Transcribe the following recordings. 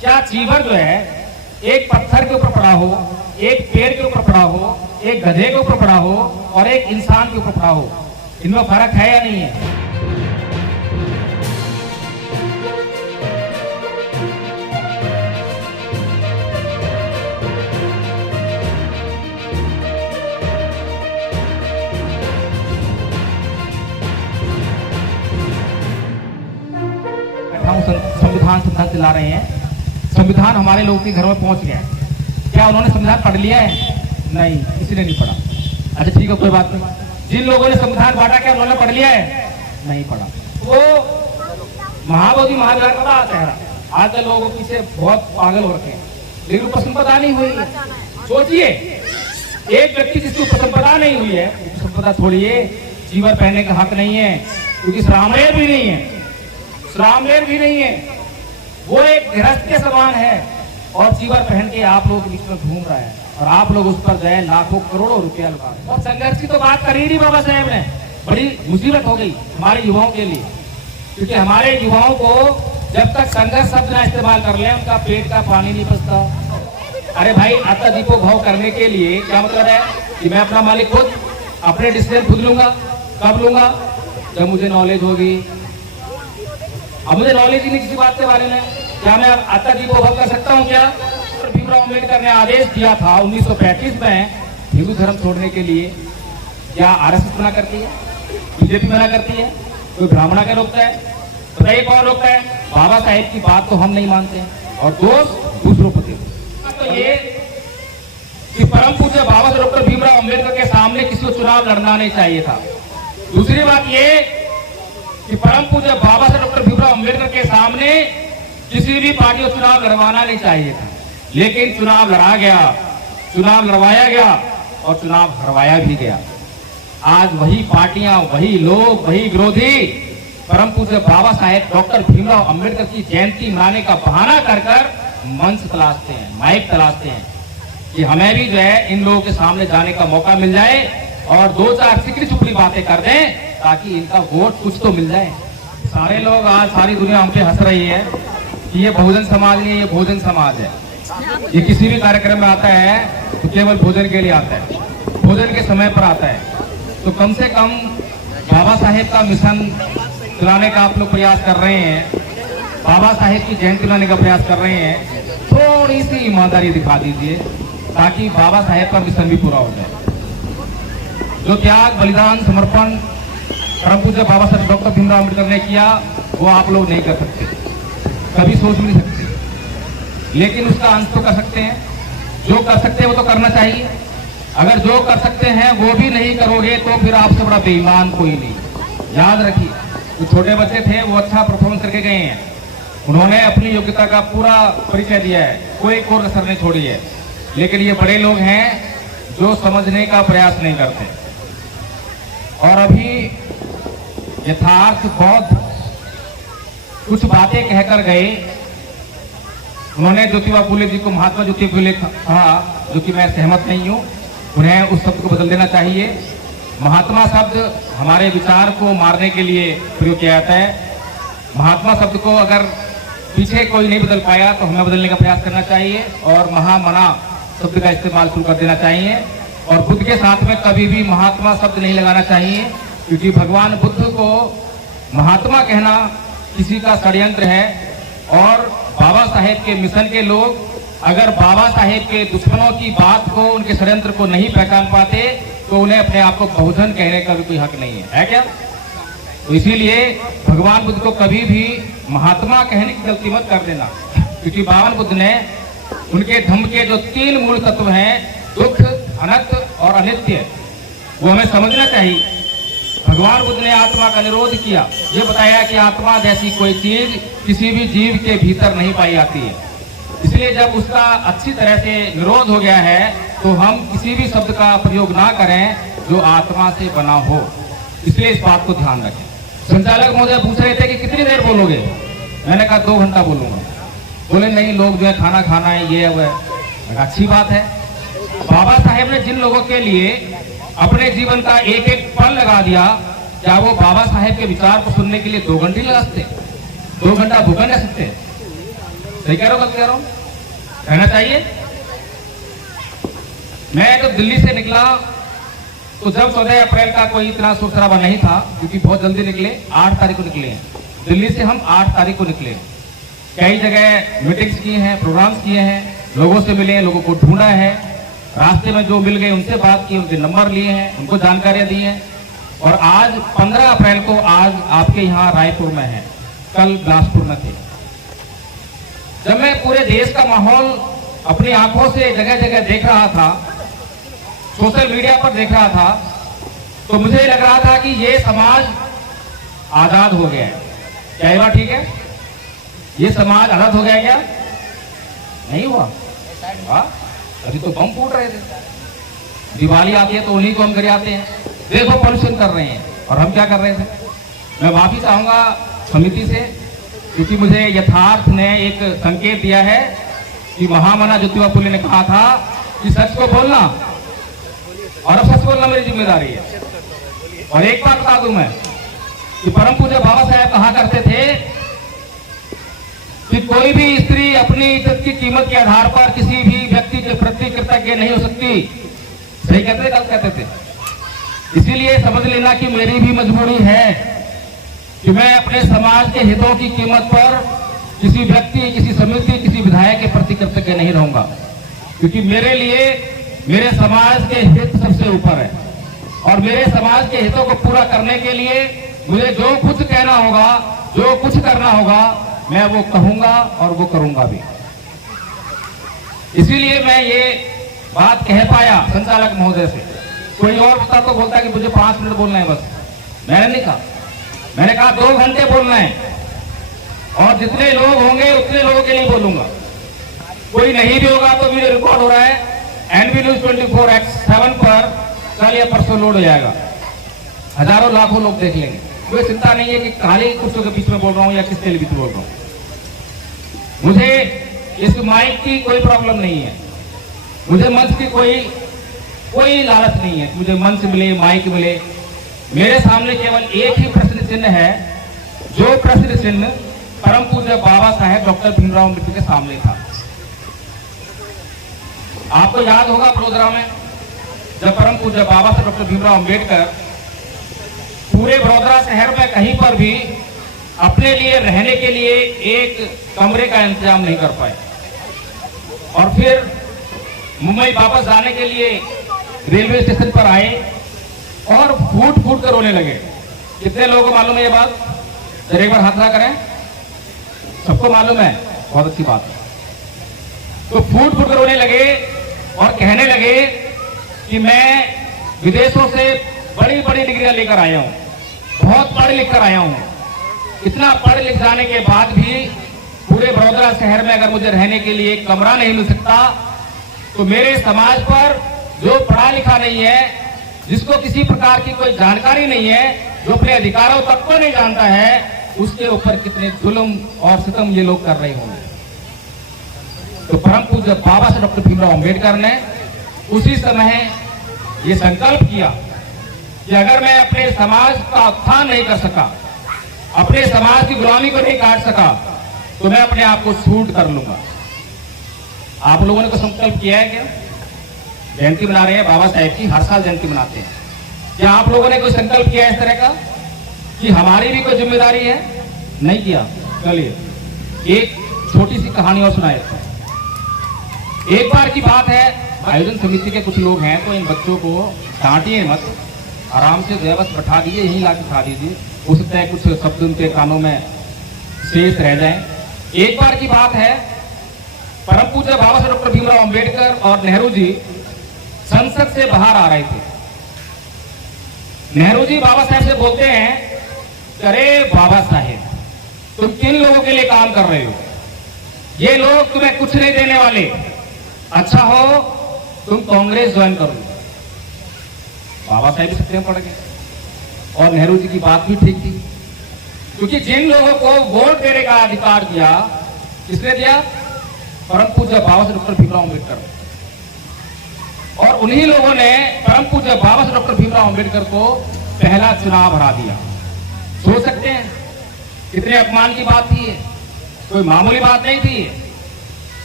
क्या जीवन जो है एक पत्थर के ऊपर पड़ा हो, एक पेड़ के ऊपर पड़ा हो, एक गधे के ऊपर पड़ा हो और एक इंसान के ऊपर पड़ा हो, इनमें फर्क है या नहीं है? संविधान चला रहे हैं, संविधान हमारे लोगों के घर में पहुंच गया। क्या उन्होंने संविधान पढ़ लिया है? नहीं, किसी ने नहीं पढ़ा। अच्छा ठीक है, कोई बात नहीं। जिन लोगों ने संविधान बांटा, क्या उन्होंने पढ़ लिया है? नहीं पढ़ा। वो महाबोधि महाविहार का आता है। आज के लोगों पीछे बहुत पागल हो रखे हैं, लेकिन उपसंपदा नहीं हुई है। सोचिए, एक व्यक्ति जिसकी उपसंपदा नहीं हुई है, उपसंपदा छोड़िए, जीवन पहनने का हक नहीं है, क्योंकि श्रामलेर भी नहीं है, श्रामलेर भी नहीं है। वो एक गृहस्थ के समान है और जीवन पहन के आप लोगों के बीच में घूम रहा है और आप लोग उस पर जो है लाखों करोड़ों रुपया लगा रहे हैं। और संघर्ष की तो बात करी नहीं बाबा साहेब ने। बड़ी मुसीबत हो गई हमारे युवाओं के लिए, क्योंकि हमारे युवाओं को जब तक संघर्ष शब्द ना इस्तेमाल कर ले, उनका पेट का पानी नहीं बचता। अरे भाई, आता दीपो भाव करने के लिए क्या मतलब है कि मैं अपना मालिक खुद, अपने डिसीजन खुद लूंगा। कब लूंगा? जब मुझे नॉलेज होगी। अब मुझे नॉलेज ही नहीं किसी बात के बारे में, क्या मैं आता दीपो भाव कर सकता हूँ? क्या भीमराव अम्बेडकर ने आदेश दिया था 1935 में हिंदू धर्म छोड़ने के लिए? क्या आरएसएस मना करती है? बीजेपी मना करती है? कोई ब्राह्मणा क्या रोकता है? बताइए कौन रोकता है? बाबा साहेब की बात तो हम नहीं मानते हैं और दोस्त दूसरों को देते। तो ये कि परम पूज्य बाबा साहेब डॉक्टर भीमराव अम्बेडकर के सामने किसी को चुनाव लड़ना नहीं चाहिए था। दूसरी बात ये कि परम पूज्य बाबा साहेब डॉक्टर भीमराव अम्बेडकर के सामने किसी भी पार्टी को चुनाव लड़वाना नहीं चाहिए था, लेकिन चुनाव लड़ा गया, चुनाव लड़वाया गया और चुनाव हरवाया भी गया। आज वही पार्टियां, वही लोग, वही विरोधी परम पूज्य बाबा साहेब डॉक्टर भीमराव अम्बेडकर की जयंती मनाने का बहाना कर कर मंच तलाशते हैं, माइक तलाशते हैं कि हमें भी जो है इन लोगों के सामने जाने का मौका मिल जाए और दो चार सिकड़ी चुपड़ी बातें कर दें ताकि इनका वोट कुछ तो मिल जाए। सारे लोग, आज सारी दुनिया हम पे हंस रही है कि ये बहुजन समाज नहीं, ये भोजन समाज है। ये किसी भी कार्यक्रम में आता है तो केवल भोजन के लिए आता है, भोजन के समय पर आता है। तो कम से कम बाबा साहेब का मिशन चलाने का आप लोग प्रयास कर रहे हैं, बाबा साहेब की जयंती मनाने का प्रयास कर रहे हैं, थोड़ी सी ईमानदारी दिखा दीजिए ताकि बाबा साहेब का मिशन भी पूरा हो जाए। जो त्याग, बलिदान, समर्पण परम पूज्य बाबा साहेब डॉक्टर भीमराव अम्बेडकर ने किया, वो आप लोग नहीं कर सकते, कभी सोच भी नहीं सकते, लेकिन उसका अंश तो कर सकते हैं। जो कर सकते हैं वो तो करना चाहिए। अगर जो कर सकते हैं वो भी नहीं करोगे तो फिर आपसे बड़ा बेईमान कोई नहीं। याद रखिए, जो छोटे बच्चे थे वो अच्छा परफॉर्मेंस करके गए हैं, उन्होंने अपनी योग्यता का पूरा परिचय दिया है, कोई कोर कसर नहीं छोड़ी है। लेकिन ये बड़े लोग हैं जो समझने का प्रयास नहीं करते और अभी यथार्थ बहुत कुछ बातें कहकर गए। उन्होंने ज्योतिबा फूले जी को महात्मा ज्योतिबा फूले कहा, जो कि मैं सहमत नहीं हूँ। उन्हें उस शब्द को बदल देना चाहिए। महात्मा शब्द हमारे विचार को मारने के लिए प्रयोग किया जाता है। महात्मा शब्द को अगर पीछे कोई नहीं बदल पाया तो हमें बदलने का प्रयास करना चाहिए और महामना शब्द का इस्तेमाल शुरू कर देना चाहिए। और बुद्ध के साथ में कभी भी महात्मा शब्द नहीं लगाना चाहिए, क्योंकि भगवान बुद्ध को महात्मा कहना किसी का षड्यंत्र है। और बाबा साहेब के मिशन के लोग अगर बाबा साहेब के दुश्मनों की बात को, उनके षड्यंत्र को नहीं पहचान पाते तो उन्हें अपने आप को बहुजन कहने का भी कोई हक नहीं है क्या? तो इसीलिए भगवान बुद्ध को कभी भी महात्मा कहने की गलती मत कर देना, क्योंकि भगवान बुद्ध ने उनके धम्म के जो 3 मूल तत्व हैं, दुख, अनंत और अनित्य, वो हमें समझना चाहिए। भगवान बुद्ध ने आत्मा का निरोध किया, ये बताया कि आत्मा जैसी कोई चीज किसी भी जीव के भीतर नहीं पाई जाती है। इसलिए जब उसका अच्छी तरह से निरोध हो गया है तो हम किसी भी शब्द का प्रयोग ना करें जो आत्मा से बना हो। इसलिए इस बात को ध्यान रखें। संचालक महोदय पूछ रहे थे कि कितनी देर बोलोगे? मैंने कहा 2 घंटा बोलूंगा। बोले नहीं, लोग जो है खाना खाना है, ये है। अच्छी बात है। बाबा साहेब ने जिन लोगों के लिए अपने जीवन का एक एक पल लगा दिया, क्या वो बाबा साहेब के विचार को सुनने के लिए 2 घंटे लगा सकते? 2 घंटा भूखा रह सकते? सही कह रहा हूँ, गलत कह रहा हूँ? रहना चाहिए। मैं जब दिल्ली से निकला तो जब 14 अप्रैल का कोई इतना शोर शराबा नहीं था, क्योंकि बहुत जल्दी निकले, 8 तारीख को निकले हैं दिल्ली से। हम 8 तारीख को निकले, कई जगह मीटिंग्स किए हैं, प्रोग्राम्स किए हैं, लोगों से मिले हैं, लोगों को ढूंढा है, रास्ते में जो मिल गए उनसे बात की, उनके नंबर लिए हैं, उनको जानकारियां दी हैं। और आज 15 अप्रैल को आज आपके यहाँ रायपुर में है, कल बिलासपुर में थे। जब मैं पूरे देश का माहौल अपनी आंखों से जगह जगह देख रहा था, सोशल मीडिया पर देख रहा था, तो मुझे लग रहा था कि ये समाज आजाद हो गया है। क्या ये बात ठीक है? ये समाज आजाद हो गया क्या? नहीं हुआ। अभी तो बम फूट रहे थे। दिवाली आती है तो उन्हीं को हम घर आते हैं, देखो पॉल्यूशन कर रहे हैं, और हम क्या कर रहे थे। मैं माफी चाहूंगा समिति से, क्योंकि मुझे यथार्थ ने एक संकेत दिया है कि महामना ज्योतिबा फुले ने कहा था कि सच को बोलना, और अब सच बोलना मेरी जिम्मेदारी है। और एक बात बता दूं मैं कि परम पूज्य बाबा साहब कहा करते थे कि कोई भी स्त्री अपनी इज्जत की कीमत के आधार पर किसी भी व्यक्ति के प्रति कृतज्ञ नहीं हो सकती। सही कहते थे, गलत कहते थे? इसीलिए समझ लेना कि मेरी भी मजबूरी है कि मैं अपने समाज के हितों की कीमत पर किसी व्यक्ति, किसी समिति, किसी विधायक के प्रति कृतज्ञ नहीं रहूंगा, क्योंकि मेरे लिए मेरे समाज के हित सबसे ऊपर है। और मेरे समाज के हितों को पूरा करने के लिए मुझे जो कुछ कहना होगा, जो कुछ करना होगा, मैं वो कहूंगा और वो करूंगा भी। इसीलिए मैं ये बात कह पाया संचालक महोदय से। कोई और होता तो बोलता कि मुझे 5 मिनट बोलना है बस, मैंने नहीं कहा। मैंने कहा 2 घंटे बोलना है, और जितने लोग होंगे उतने लोगों के लिए बोलूंगा। कोई नहीं भी होगा तो वीडियो रिकॉर्ड हो रहा है, एनबी न्यूज 24x7 पर कल या परसों लोड हो जाएगा, हजारों लाखों लोग देख लेंगे। कोई चिंता नहीं है कि खाली कुर्सियों के बीच में बोल रहा हूं या किसके लिए बीच बोल रहा हूं। मुझे इस माइक की कोई प्रॉब्लम नहीं है, मुझे मंच की कोई लालच नहीं है। मुझे मंच मिले, माइक मिले, मेरे सामने केवल एक ही प्रश्न चिन्ह है, जो प्रश्न चिन्ह परम पूज्य बाबा साहेब डॉक्टर भीमराव अम्बेडकर के सामने था। आपको याद होगा वडोदरा में जब परम पूज्य बाबा साहेब डॉक्टर भीमराव अम्बेडकर पूरे वडोदरा शहर में कहीं पर भी अपने लिए रहने के लिए एक कमरे का इंतजाम नहीं कर पाए, और फिर मुंबई वापस जाने के लिए रेलवे स्टेशन पर आए और फूट फूट कर रोने लगे। कितने लोगों को मालूम है ये बात? जरा एक बार हाथ ना करें। सबको मालूम है, बहुत अच्छी बात है। तो फूट फूट कर रोने लगे और कहने लगे कि मैं विदेशों से बड़ी बड़ी डिग्रियां लेकर आया हूं, बहुत पढ़ लिख कर आया हूं। इतना पढ़ लिख जाने के बाद भी पूरे वडोदरा शहर में अगर मुझे रहने के लिए एक कमरा नहीं मिल सकता, तो मेरे समाज पर जो पढ़ा लिखा नहीं है, जिसको किसी प्रकार की कोई जानकारी नहीं है, जो अपने अधिकारों तक को नहीं जानता है, उसके ऊपर कितने जुल्म और सितम ये लोग कर रहे होंगे। तो परम पूज्य बाबा साहेब डॉक्टर भीमराव अम्बेडकर ने उसी समय ये संकल्प किया कि अगर मैं अपने समाज का उत्थान नहीं कर सका, अपने समाज की गुलामी को नहीं काट सका, तो मैं अपने आप को शूट कर लूंगा। आप लोगों ने तो संकल्प किया है क्या? जयंती मना रहे हैं बाबा साहेब की, हर साल जयंती मनाते हैं। क्या आप लोगों ने कोई संकल्प किया इस तरह का कि हमारी भी कोई जिम्मेदारी है? नहीं किया। चलिए एक छोटी सी कहानी और सुनाए। एक बार की बात है, आयोजन समिति के कुछ लोग हैं, तो इन बच्चों को डांटिए मत, आराम से बस बैठा दीजिए, यहीं लाके खा दीजिए, हो सकता है कुछ शब्द उनके कानों में शेष रह जाएं। एक बार की बात है, परम पूज्य बाबा साहेब डॉक्टर भीमराव अम्बेडकर और नेहरू जी संसद से बाहर आ रहे थे। नेहरू जी बाबा साहेब से बोलते हैं, अरे बाबा साहेब, तुम किन लोगों के लिए काम कर रहे हो? ये लोग तुम्हें कुछ नहीं देने वाले, अच्छा हो तुम कांग्रेस ज्वाइन करो। बाबा साहेब सत्य में पड़ गए, और नेहरू जी की बात भी ठीक थी, क्योंकि जिन लोगों को वोट देने का अधिकार दिया, किसने दिया? परम पूज्य बाबा साहेब डॉक्टर भीमराव अम्बेडकर। और उन्हीं लोगों ने परम पूज्य बाबा साहेब डॉक्टर भीमराव अम्बेडकर को पहला चुनाव हरा दिया। सोच सकते हैं कितने अपमान की बात थी ये, कोई मामूली बात नहीं थी।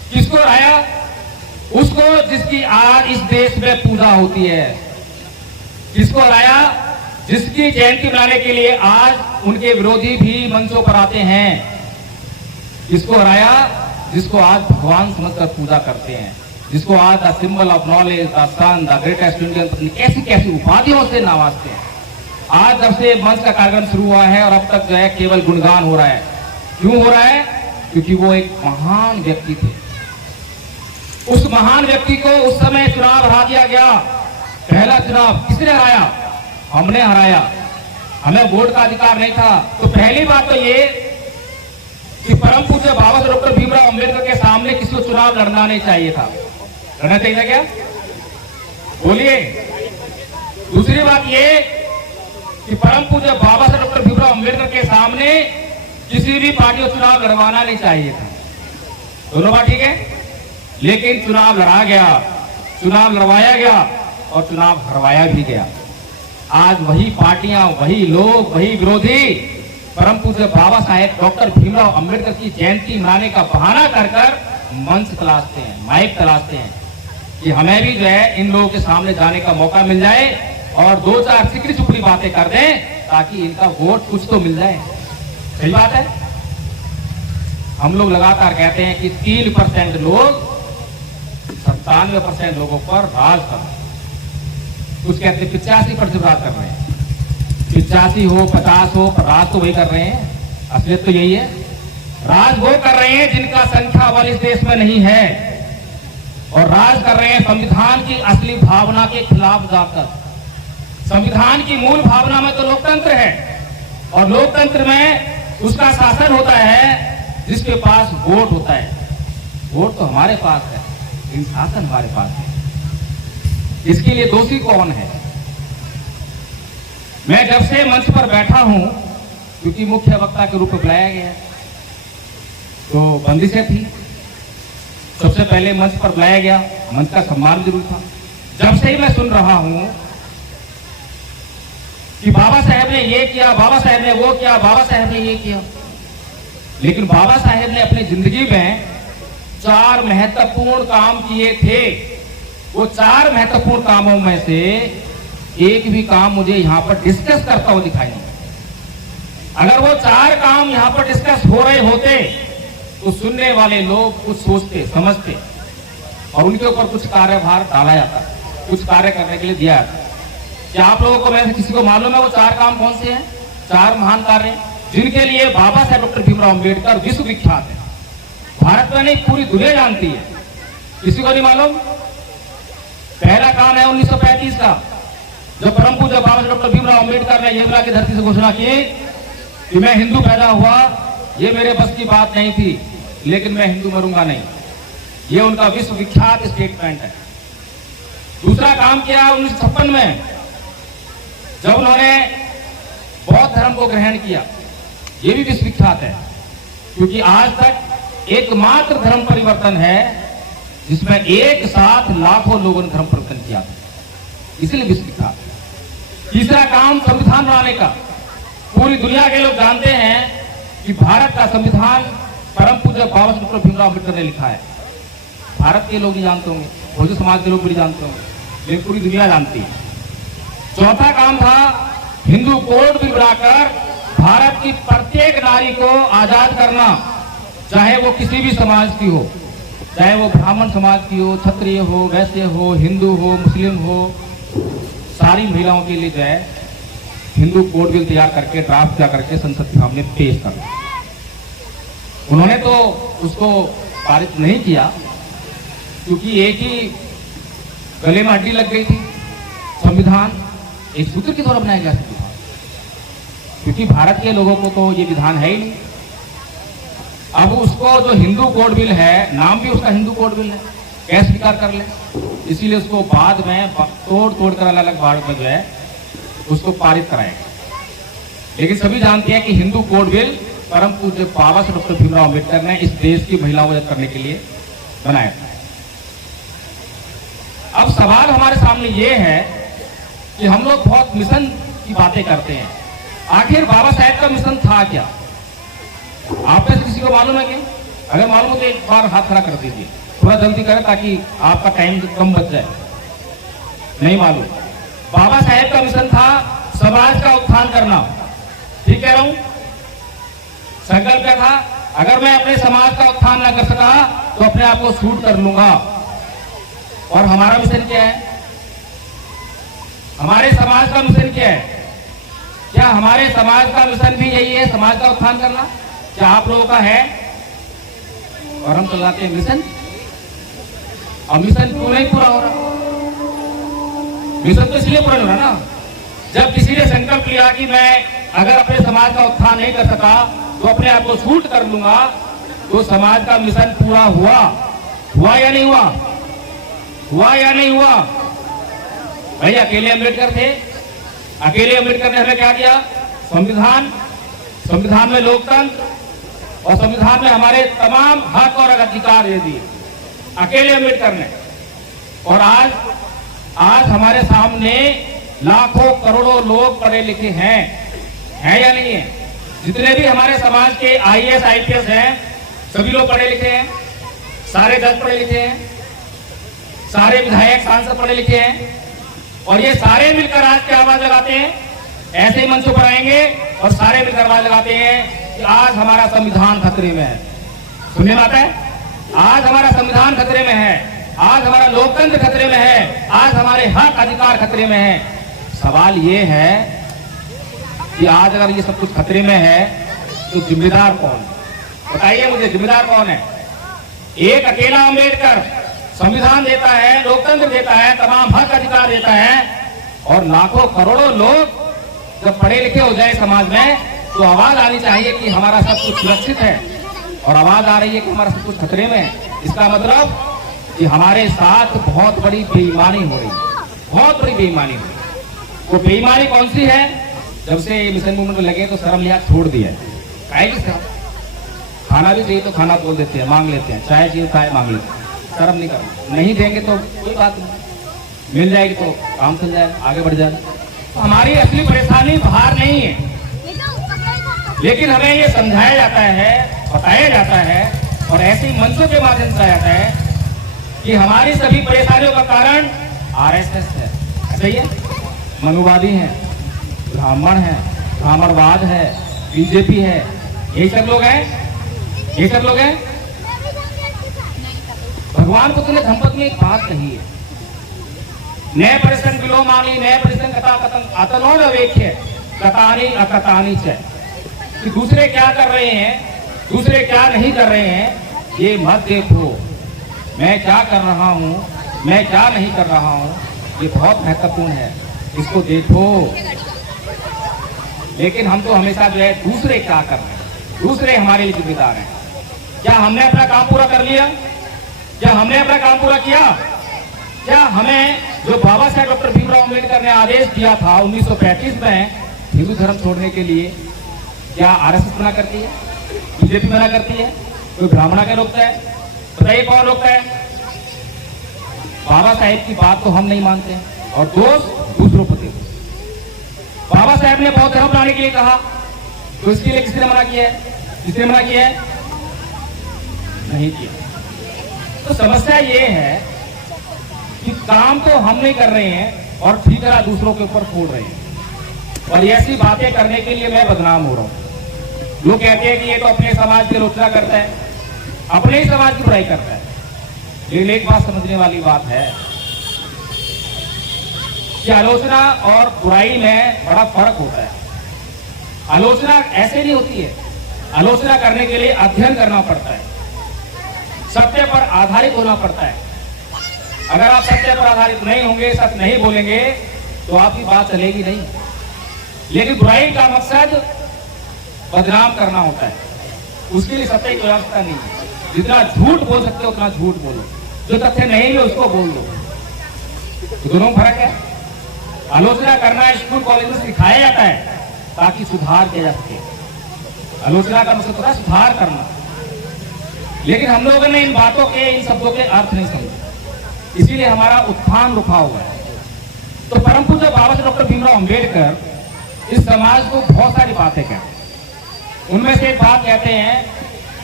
किसको हराया? उसको जिसकी आज इस देश में पूजा होती है। किसको हराया? जिसकी जयंती मनाने के लिए आज उनके विरोधी भी मंचों पर आते हैं। किसको हराया? जिसको आज भगवान समझकर पूजा करते हैं, जिसको आज the symbol of knowledge, the sun, the greatest Indian, कैसी कैसी उपाधियों से नवाजते हैं। आज जब से मंच का कार्यक्रम शुरू हुआ है और अब तक जो है केवल गुणगान हो रहा है। क्यों हो रहा है? क्योंकि वो एक महान व्यक्ति थे। उस महान व्यक्ति को उस समय चुनाव हरा दिया गया। पहला चुनाव किसने हराया? हमने हराया। हमें वोट का अधिकार नहीं था। तो पहली बात तो ये कि परम पूज्य बाबा साहब डॉक्टर भीमराव अंबेडकर के सामने किसी को चुनाव लड़ना नहीं चाहिए था। लड़ना चाहिए था क्या? बोलिए। दूसरी बात ये कि परम पूज्य बाबा साहब डॉक्टर भीमराव अंबेडकर के सामने किसी भी पार्टी को चुनाव लड़वाना नहीं चाहिए था। दोनों बात ठीक है। लेकिन चुनाव लड़ा गया, चुनाव लड़वाया गया और चुनाव हरवाया भी गया। आज वही पार्टियां, वही लोग, वही विरोधी परम पूज्य बाबा साहेब डॉक्टर भीमराव अंबेडकर की जयंती मनाने का बहाना कर कर मंच तलाशते हैं, माइक तलाशते हैं कि हमें भी जो है इन लोगों के सामने जाने का मौका मिल जाए और दो चार सिकड़ी चुपड़ी बातें कर दें ताकि इनका वोट कुछ तो मिल जाए। सही बात है। हम लोग लगातार कहते हैं कि 3% लोग 97% लोगों पर राज कर रहे हैं। कुछ कहते हैं 85% राज कर रहे हैं। 85 हो 50 हो, पर राज तो वही कर रहे हैं। असलियत तो यही है। राज वो कर रहे हैं जिनका संख्या बल इस देश में नहीं है, और राज कर रहे हैं संविधान की असली भावना के खिलाफ जाकर। संविधान की मूल भावना में तो लोकतंत्र है, और लोकतंत्र में उसका शासन होता है जिसके पास वोट होता है। वोट तो हमारे पास है, लेकिन शासन हमारे पास है। इसके लिए दोषी कौन है? मैं जब से मंच पर बैठा हूं, क्योंकि मुख्य वक्ता के रूप में बुलाया गया है, तो बंदिशें थी। सबसे पहले मंच पर बुलाया गया, मंच का सम्मान जरूर था। जब से ही मैं सुन रहा हूं कि बाबा साहेब ने ये किया, बाबा साहेब ने वो किया, बाबा साहेब ने ये किया, लेकिन बाबा साहेब ने अपनी जिंदगी में 4 महत्वपूर्ण काम किए थे। वो 4 महत्वपूर्ण कामों में से एक भी काम मुझे यहां पर डिस्कस करता हुआ दिखाई नहीं। अगर वो 4 काम यहां पर डिस्कस हो रहे होते तो सुनने वाले लोग कुछ सोचते, समझते और उनके ऊपर कुछ कार्यभार डाला जाता, कुछ कार्य करने के लिए दिया जाता। क्या आप लोगों को, में से किसी को मालूम है वो 4 काम कौन से हैं? 4 महान कार्य जिनके लिए बाबा साहेब डॉक्टर भीमराव अंबेडकर विश्व विख्यात है। भारत में नहीं, पूरी दुनिया जानती है। किसी को नहीं मालूम? पहला काम है 1935 का, जब परम पूज्य बाबा साहेब डॉक्टर भीमराव अंबेडकर ने यमुना की धरती से घोषणा की कि मैं हिंदू पैदा हुआ, ये मेरे बस की बात नहीं थी, लेकिन मैं हिंदू मरूंगा नहीं। ये उनका विश्व विख्यात स्टेटमेंट है। दूसरा काम किया 1956 में, जब उन्होंने बौद्ध धर्म को ग्रहण किया। ये भी विश्व विख्यात है, क्योंकि आज तक एकमात्र धर्म परिवर्तन है जिसमें एक साथ लाखों लोगों ने धर्म परिवर्तन किया, इसलिए विश्व विख्यात है। तीसरा काम संविधान बनाने का। पूरी दुनिया के लोग जानते हैं कि भारत का संविधान परम पूज्य बाबा साहेब डॉक्टर भीमराव अम्बेडकर ने लिखा है। भारत के लोग नहीं जानते होंगे, बहुजन समाज के लोग भी नहीं जानते होंगे, लेकिन पूरी दुनिया जानती है। चौथा काम था हिंदू कोड बिल बनाकर भारत की प्रत्येक नारी को आजाद करना, चाहे वो किसी भी समाज की हो, चाहे वो ब्राह्मण समाज की हो, क्षत्रिय हो, वैश्य हो, हिंदू हो, मुस्लिम हो, सारी महिलाओं के लिए जो है हिंदू कोड बिल तैयार करके, ड्राफ्ट तैयार करके संसद के सामने पेश कर। उन्होंने तो उसको पारित नहीं किया, क्योंकि एक ही गले में हड्डी लग गई थी। संविधान एक सूत्र के द्वारा बनाया गया संविधान, क्योंकि भारत के लोगों को तो ये विधान है ही नहीं। अब उसको जो हिंदू कोड बिल है, नाम भी उसका हिंदू कोड बिल है, कैसे स्वीकार कर ले, इसीलिए उसको बाद में तोड़ कर अलग अलग भाग में जो है उसको पारित कराएगा। लेकिन सभी जानते हैं कि हिंदू कोड बिल परम पूज्य बाबा साहेब डॉक्टर भीमराव अंबेडकर ने इस देश की महिलाओं को मदद करने के लिए बनाया था। अब सवाल हमारे सामने ये है कि हम लोग बहुत मिशन की बातें करते हैं, आखिर बाबा साहेब का मिशन था क्या? आप में से किसी को मालूम है क्या? अगर मालूम हो तो एक बार हाथ खड़ा कर दीजिए, थोड़ा जल्दी करें ताकि आपका टाइम कम बच जाए। नहीं मालूम। बाबा साहेब का मिशन था समाज का उत्थान करना, ठीक कह रहा हूं? संकल्प क्या था? अगर मैं अपने समाज का उत्थान ना कर सका तो अपने आप को शूट कर लूंगा। और हमारा मिशन क्या है? हमारे समाज का मिशन क्या है? क्या हमारे समाज का मिशन भी यही है, समाज का उत्थान करना? क्या आप लोगों का है? और हम चलाते हैं मिशन, और मिशन क्यों नहीं पूरा हो रहा? मिशन तो इसलिए पूरा हो रहा ना, जब किसी ने संकल्प लिया कि मैं अगर अपने समाज का उत्थान नहीं कर सका तो अपने आप को शूट कर लूंगा, तो समाज का मिशन पूरा हुआ। हुआ या नहीं हुआ? हुआ या नहीं हुआ? भाई अकेले अम्बेडकर थे, अकेले अम्बेडकर ने हमें क्या दिया? संविधान, संविधान में लोकतंत्र और संविधान में हमारे तमाम हक और अधिकार दे दिए, अकेले अम्बेडकर ने। और आज हमारे सामने लाखों करोड़ों लोग पढ़े लिखे हैं या नहीं है? जितने भी हमारे समाज के आईएएस आईपीएस हैं, सभी लोग पढ़े लिखे हैं, सारे जज पढ़े लिखे हैं, सारे विधायक सांसद पढ़े लिखे हैं, और ये सारे मिलकर आज क्या आवाज लगाते हैं? ऐसे ही मंचों पर आएंगे और सारे मिलकर आवाज लगाते हैं कि आज हमारा संविधान खतरे में है। सुनने में आता है? आज हमारा संविधान खतरे में है, आज हमारा लोकतंत्र खतरे में है, आज हमारे हक अधिकार खतरे में है। सवाल ये है कि आज अगर ये सब कुछ खतरे में है तो जिम्मेदार कौन? बताइए मुझे, जिम्मेदार कौन है? एक अकेला अम्बेडकर संविधान देता है, लोकतंत्र देता है, तमाम हक अधिकार देता है, और लाखों करोड़ों लोग जब पढ़े लिखे हो जाए समाज में तो आवाज आनी चाहिए कि हमारा सब कुछ सुरक्षित है, और आवाज आ रही है कि हमारा सब कुछ खतरे में है। इसका मतलब कि हमारे साथ बहुत बड़ी बेईमानी हो रही है, बहुत बड़ी बेईमानी हो रही है। वो बेईमानी कौन सी है? जब से मिशन मूवमेंट में लगे तो शर्म लिहाज छोड़ दिया है। काहे की शर्म? खाना भी चाहिए तो खाना बोल देते हैं, मांग लेते हैं, चाय चाहिए चाय मांग लेते हैं, शर्म नहीं करना। नहीं देंगे तो कोई बात नहीं, मिल जाएगी तो काम चल जाएगा, आगे बढ़ जाएगा। हमारी असली परेशानी बाहर नहीं है, लेकिन हमें ये समझाया जाता है, बताया जाता है, और ऐसे ही मंचों के माध्यम से बताया जाता है कि हमारी सभी परेशानियों का कारण आरएसएस है, सही है, मनुवादी है, ब्राह्मण है, ब्राह्मणवाद है, बीजेपी है, यही सब लोग हैं, ये सब लोग हैं। भगवान बुद्ध ने धम्मपद में एक बात कही है, नए परिश्रम विलोमानी नए परिश्रम कथा कथन अतनोद अवेख्य कथानी अकथानी च, कि दूसरे क्या कर रहे हैं, दूसरे क्या नहीं कर रहे हैं, ये मत देखो, मैं क्या कर रहा हूँ, मैं क्या नहीं कर रहा हूँ, ये बहुत महत्वपूर्ण है, इसको देखो। लेकिन हम तो हमेशा जो है दूसरे क्या कर रहे हैं, दूसरे हमारे लिए जिम्मेदार हैं। क्या हमने अपना काम पूरा कर लिया? क्या हमने अपना काम पूरा किया? क्या हमें जो बाबा साहेब डॉक्टर भीमराव अम्बेडकर ने आदेश दिया था 1935 में हिंदू धर्म छोड़ने के लिए, क्या आरएसएस मना करती है, बीजेपी मना करती है, कोई ब्राह्मणा के रोकता है? बताइए कौन रोकता है? बाबा साहेब की बात तो हम नहीं मानते हैं और दोष दूसरों पर देते। बाबा साहेब ने बौद्ध धर्म बनाने के लिए कहा, तो इसके लिए किसने मना किया है? किसने मना किया है? नहीं किया। तो समस्या ये है कि काम तो हम नहीं कर रहे हैं और ठीकरा दूसरों के ऊपर फोड़ रहे हैं, और ऐसी बातें करने के लिए मैं बदनाम हो रहा हूं। लोग कहते हैं कि ये तो अपने समाज की आलोचना करता है, अपने ही समाज की बुराई करता है। लेकिन एक बात समझने वाली बात है कि आलोचना और बुराई में बड़ा फर्क होता है। आलोचना ऐसे नहीं होती है, आलोचना करने के लिए अध्ययन करना पड़ता है, सत्य पर आधारित होना पड़ता है। अगर आप सत्य पर आधारित नहीं होंगे, सत्य नहीं बोलेंगे, तो आपकी बात चलेगी नहीं। लेकिन बुराई का मकसद बदनाम करना होता है, उसके लिए सत्य की आवश्यकता नहीं है। जितना झूठ बोल सकते हो उतना झूठ बोलो, जो तथ्य नहीं है उसको बोल दो। तो दोनों में फर्क है। आलोचना करना स्कूल कॉलेज में सिखाया जाता है ताकि सुधार किया जा सके। आलोचना का मकसद होता है सुधार करना, लेकिन हम लोगों ने इन बातों के, इन शब्दों के अर्थ नहीं समझे, इसीलिए हमारा उत्थान रुका हुआ है। तो परम पूज्य बाबा साहेब डॉक्टर भीमराव अम्बेडकर इस समाज को बहुत सारी बातें कहते हैं। उनमें से एक बात कहते हैं,